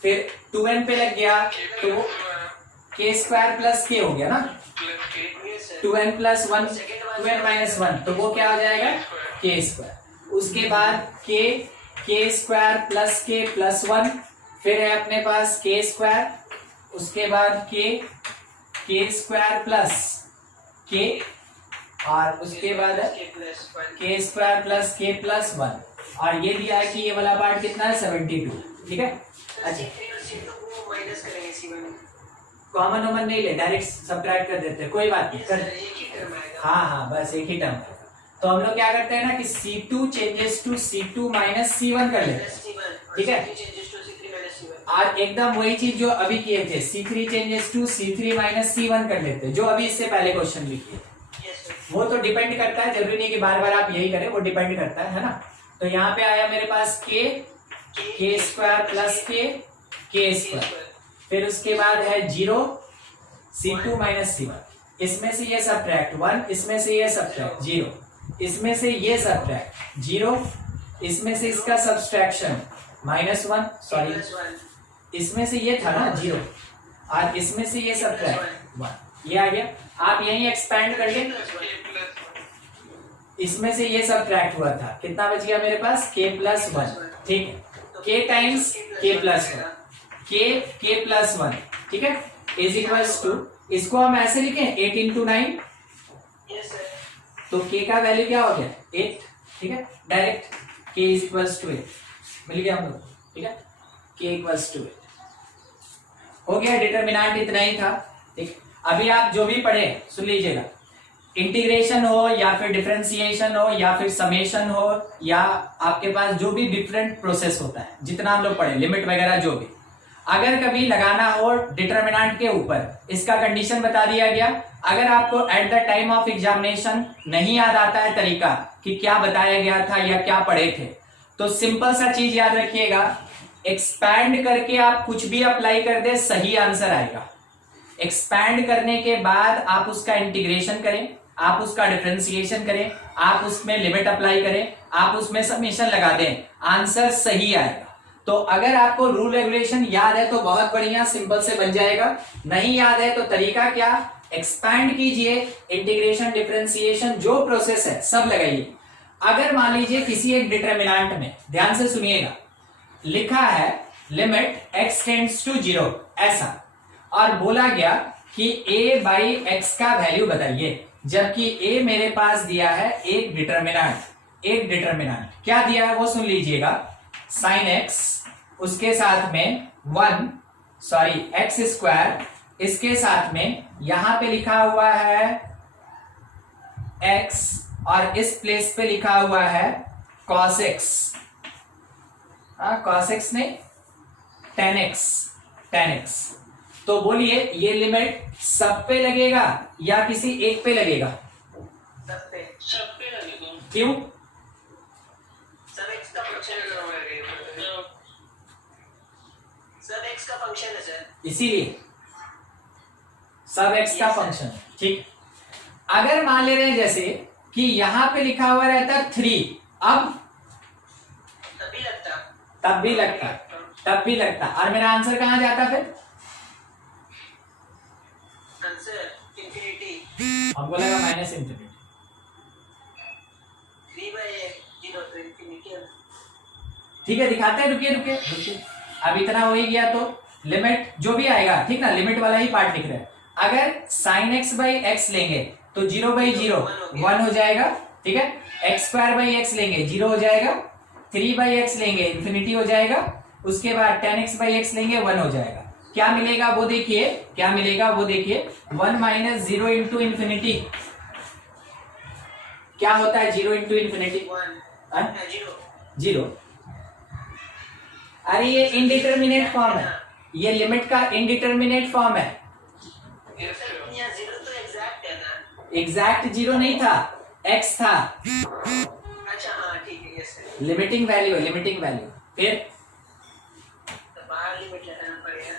फिर 2n पे लग गया तो k स्क्वायर प्लस k हो गया ना, प्लस के 2n प्लस 1 2n माइनस 1, तो वो क्या हो जाएगा k स्क्वायर। उसके बाद k square plus k plus 1, फिर है अपने पास k स्क्वायर, उसके बाद k स्क्वायर प्लस k, और उसके बाद k square plus k plus 1, और ये दिया है कि ये वाला पार्ट कितना है 72, ठीक है। अच्छा, माइनस करेंगे C1 कॉमन वॉमन नहीं ले, डायरेक्ट सब्ट्रैक्ट कर देते हैं, कोई बात नहीं कर। एक ही टर्म आएगा। हाँ हाँ, बस एक ही टर्म आएगा। तो हम लोग क्या करते हैं ना कि C2 changes to C2 minus C1 कर लेते हैं, ठीक है। और एकदम वही चीज जो अभी किए थे, C3 changes to C3 minus C1 कर लेते हैं, जो अभी इससे पहले क्वेश्चन भी किए। वो तो डिपेंड करता है, जरूरी नहीं कि बार बार आप यही करें, वो डिपेंड करता है ना। तो यहाँ पे आया मेरे पास k square plus k square, फिर उसके बाद है 0 C2 माइनस C1, इसमें से ये सब्ट्रैक्ट 1, इसमें से ये सब्ट्रैक्ट 0, इसमें से ये सब्ट्रैक्ट 0, इसमें से इसका सब्सट्रैक्शन -1, सॉरी इसमें से ये था ना 0, और इसमें से ये सब्ट्रैक्ट 1, ये आ गया। आप यहीं एक्सपैंड कर लें, इसमें से ये सब्ट्रैक्ट हुआ था, कितना बच गया मेरे पास k प्लस 1, ठीक है। k times k plus 1, k plus 1, ठीक है, इज इक्वल्स टू, इसको हम ऐसे लिखें 8 इंटू 9, तो k का वैल्यू क्या हो गया 8, ठीक है। Direct k is equals to 8 मिल गया हम लोग, ठीक है, k इक्वल्स टू 8 हो गया। डिटरमिनेंट इतना ही था, ठीक। अभी आप जो भी पढ़े सुन लीजिएगा, इंटीग्रेशन हो या फिर डिफरेंशिएशन हो या फिर समेशन हो, या आपके पास जो भी डिफरेंट प्रोसेस होता है, जितना हम लोग पढ़े, लिमिट वगैरह जो भी, अगर कभी लगाना हो डिटरमिनेंट के ऊपर, इसका कंडीशन बता दिया गया। अगर आपको at the time of examination नहीं याद आता है तरीका कि क्या बताया गया था या क्या पढ़े थे, तो सिंपल सा चीज याद रखिएगा, एक्सपैंड करके आप कुछ भी अप्लाई कर दे, सही आंसर आएगा। एक्सपैंड करने के बाद आप उसका इंटीग्रेशन करें, आप उसका डिफरेंशिएशन करें, आप उसमें लिमिट अप्लाई करें, आप उसमें समेशन लगा दें, आंसर सही आएगा। तो अगर आपको रूल रेगुलेशन याद है तो बहुत बढ़िया, सिंपल से बन जाएगा। नहीं याद है तो तरीका क्या, एक्सपैंड कीजिए, इंटीग्रेशन डिफरेंशिएशन जो प्रोसेस है सब लगाइए। अगर मान लीजिए किसी एक डिटरमिनेंट में, ध्यान से सुनिएगा, लिखा है लिमिट x टेंड्स टू 0 ऐसा, और बोला गया कि a बाई एक्स का वैल्यू बताइए, जबकि a मेरे पास दिया है एक डिटरमिनेंट, एक डिटर्मिनेंट क्या दिया है वो सुन लीजिएगा, साइन एक्स, उसके साथ में 1 सॉरी एक्स स्क्वायर, इसके साथ में यहां पे लिखा हुआ है x और इस प्लेस पे लिखा हुआ है cos x, cos x नहीं tan x, tan x। तो बोलिए ये लिमिट सब पे लगेगा या किसी एक पे लगेगा? सब पे लगेगा। क्यों? सब एक्स का फंक्शन है, सब एक्स का फंक्शन है सर, इसीलिए सब x का फंक्शन। ठीक, अगर मान ले रहे हैं जैसे कि यहां पे लिखा हुआ रहता 3, अब तभी लगता, तब भी लगता और मेरा आंसर कहां जाता फिर? आंसर इंफिनिटी, हमको लगा माइनस इंफिनिटी। 3/0 तो इंफिनिटी। ठीक है, दिखाते हैं, रुकिए। अब इतना हो ही गया तो लिमिट जो भी आएगा, ठीक ना, लिमिट वाला ही पार्ट लिख रहे हैं। अगर साइन एक्स बाई एक्स लेंगे तो 0/0 1 हो जाएगा, ठीक है। एक्स स्क्वायर बाई एक्स लेंगे 0 हो जाएगा, 3/x लेंगे इंफिनिटी हो जाएगा, उसके बाद tan x बाई एक्स लेंगे 1 हो जाएगा। क्या मिलेगा वो देखिए, 1 माइनस 0 इंटू इंफिनिटी क्या होता है? 0 इंटू इंफिनिटी 0। अरे ये इनडिटर्मिनेट फॉर्म है, ये लिमिट का इनडिटर्मिनेट फॉर्म है। यहाँ 0 तो एग्जैक्ट है ना? एग्जैक्ट 0 नहीं था, x था। अच्छा हाँ ठीक है, यस सर। लिमिटिंग वैल्यू है, लिमिटिंग वैल्यू। फिर तो बाहर लिमिट लगाना पड़ेगा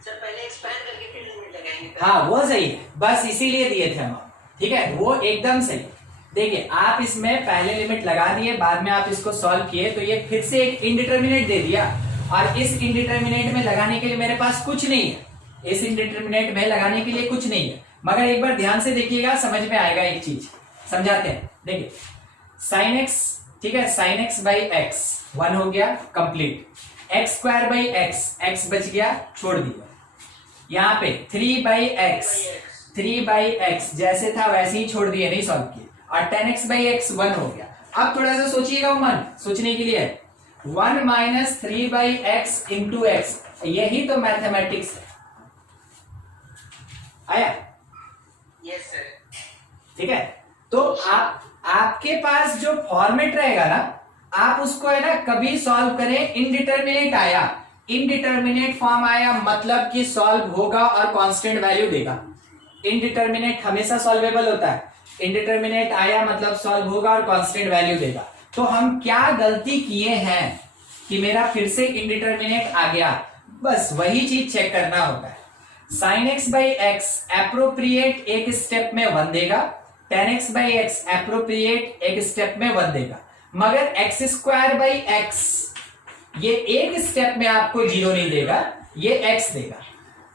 सर, पहले एक्सपैंड करके फिर लिमिट लगाएंगे। हाँ वो सही है, बस इसीलिए दिए थे हम, ठीक है, वो एकदम सही। देखिए आप इसमें पहले लिमिट लगा दिए, बाद में आप इसको सॉल्व किए तो ये फिर से एक इनडिटर्मिनेट दे दिया, और इस इनडिटर्मिनेट में लगाने के लिए मेरे पास कुछ नहीं है, इस इनडिटर्मिनेट में लगाने के लिए कुछ नहीं है। मगर एक बार ध्यान से देखिएगा, समझ में आएगा, एक चीज समझाते हैं। देखिए साइन एक्स, ठीक है, साइन एक्स बाई एक्स 1 हो गया complete, x square by x बच गया, छोड़ दिया। यहाँ पे 3/x जैसे था वैसे ही छोड़ दिए, नहीं सॉल्व किए, और tan x बाई एक्स 1 हो गया। अब थोड़ा सा सोचिएगा, मन सोचने के लिए है, 1 माइनस 3/x इंटू एक्स, यही तो मैथमेटिक्स है। आया? Yes sir. ठीक है, तो आपके पास जो फॉर्मेट रहेगा ना, आप उसको है ना कभी सॉल्व करें, इनडिटर्मिनेट आया, इनडिटर्मिनेट फॉर्म आया मतलब कि सॉल्व होगा और कांस्टेंट वैल्यू देगा। इनडिटर्मिनेट हमेशा सॉल्वेबल होता है, इनडिटर्मिनेट आया मतलब सॉल्व होगा और कांस्टेंट वैल्यू देगा। तो हम क्या गलती किए हैं कि मेरा फिर से इनडिटर्मिनेट आ गया, बस वही चीज चेक करना होता है। Sine x by x appropriate एक स्टेप में 1 देगा, tan x by x appropriate एक स्टेप में 1 देगा, मगर एक्स स्क्वायर बाई एक्स ये एक स्टेप में आपको 0 नहीं देगा, ये x देगा।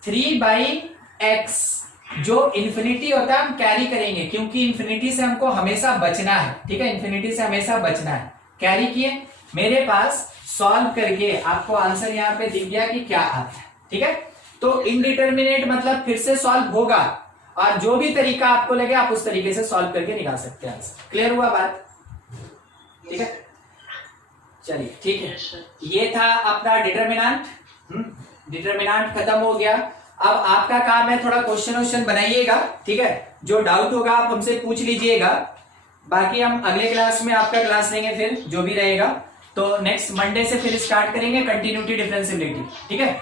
3/x जो इंफिनिटी होता है हम कैरी करेंगे, क्योंकि इंफिनिटी से हमको हमेशा बचना है, ठीक है, इंफिनिटी से हमेशा बचना है। कैरी किए, मेरे पास सॉल्व करके आपको आंसर यहाँ पे दिख गया कि क्या आता है, ठीक है। तो इनडिटर्मिनेट मतलब फिर से सॉल्व होगा, और जो भी तरीका आपको लगे आप उस तरीके से सॉल्व करके निकाल सकते हैं आंसर। क्लियर हुआ बात? ठीक है, चलिए ठीक है, ये था अपना डिटर्मिनेंट। डिटर्मिनेंट खत्म हो गया। अब आपका काम है थोड़ा क्वेश्चन बनाइएगा, ठीक है, जो डाउट होगा आप हमसे पूछ लीजिएगा, बाकी हम अगले क्लास में आपका क्लास लेंगे, फिर जो भी रहेगा तो नेक्स्ट मंडे से फिर स्टार्ट करेंगे कंटिन्यूटी डिफरेंशिएबिलिटी, ठीक है।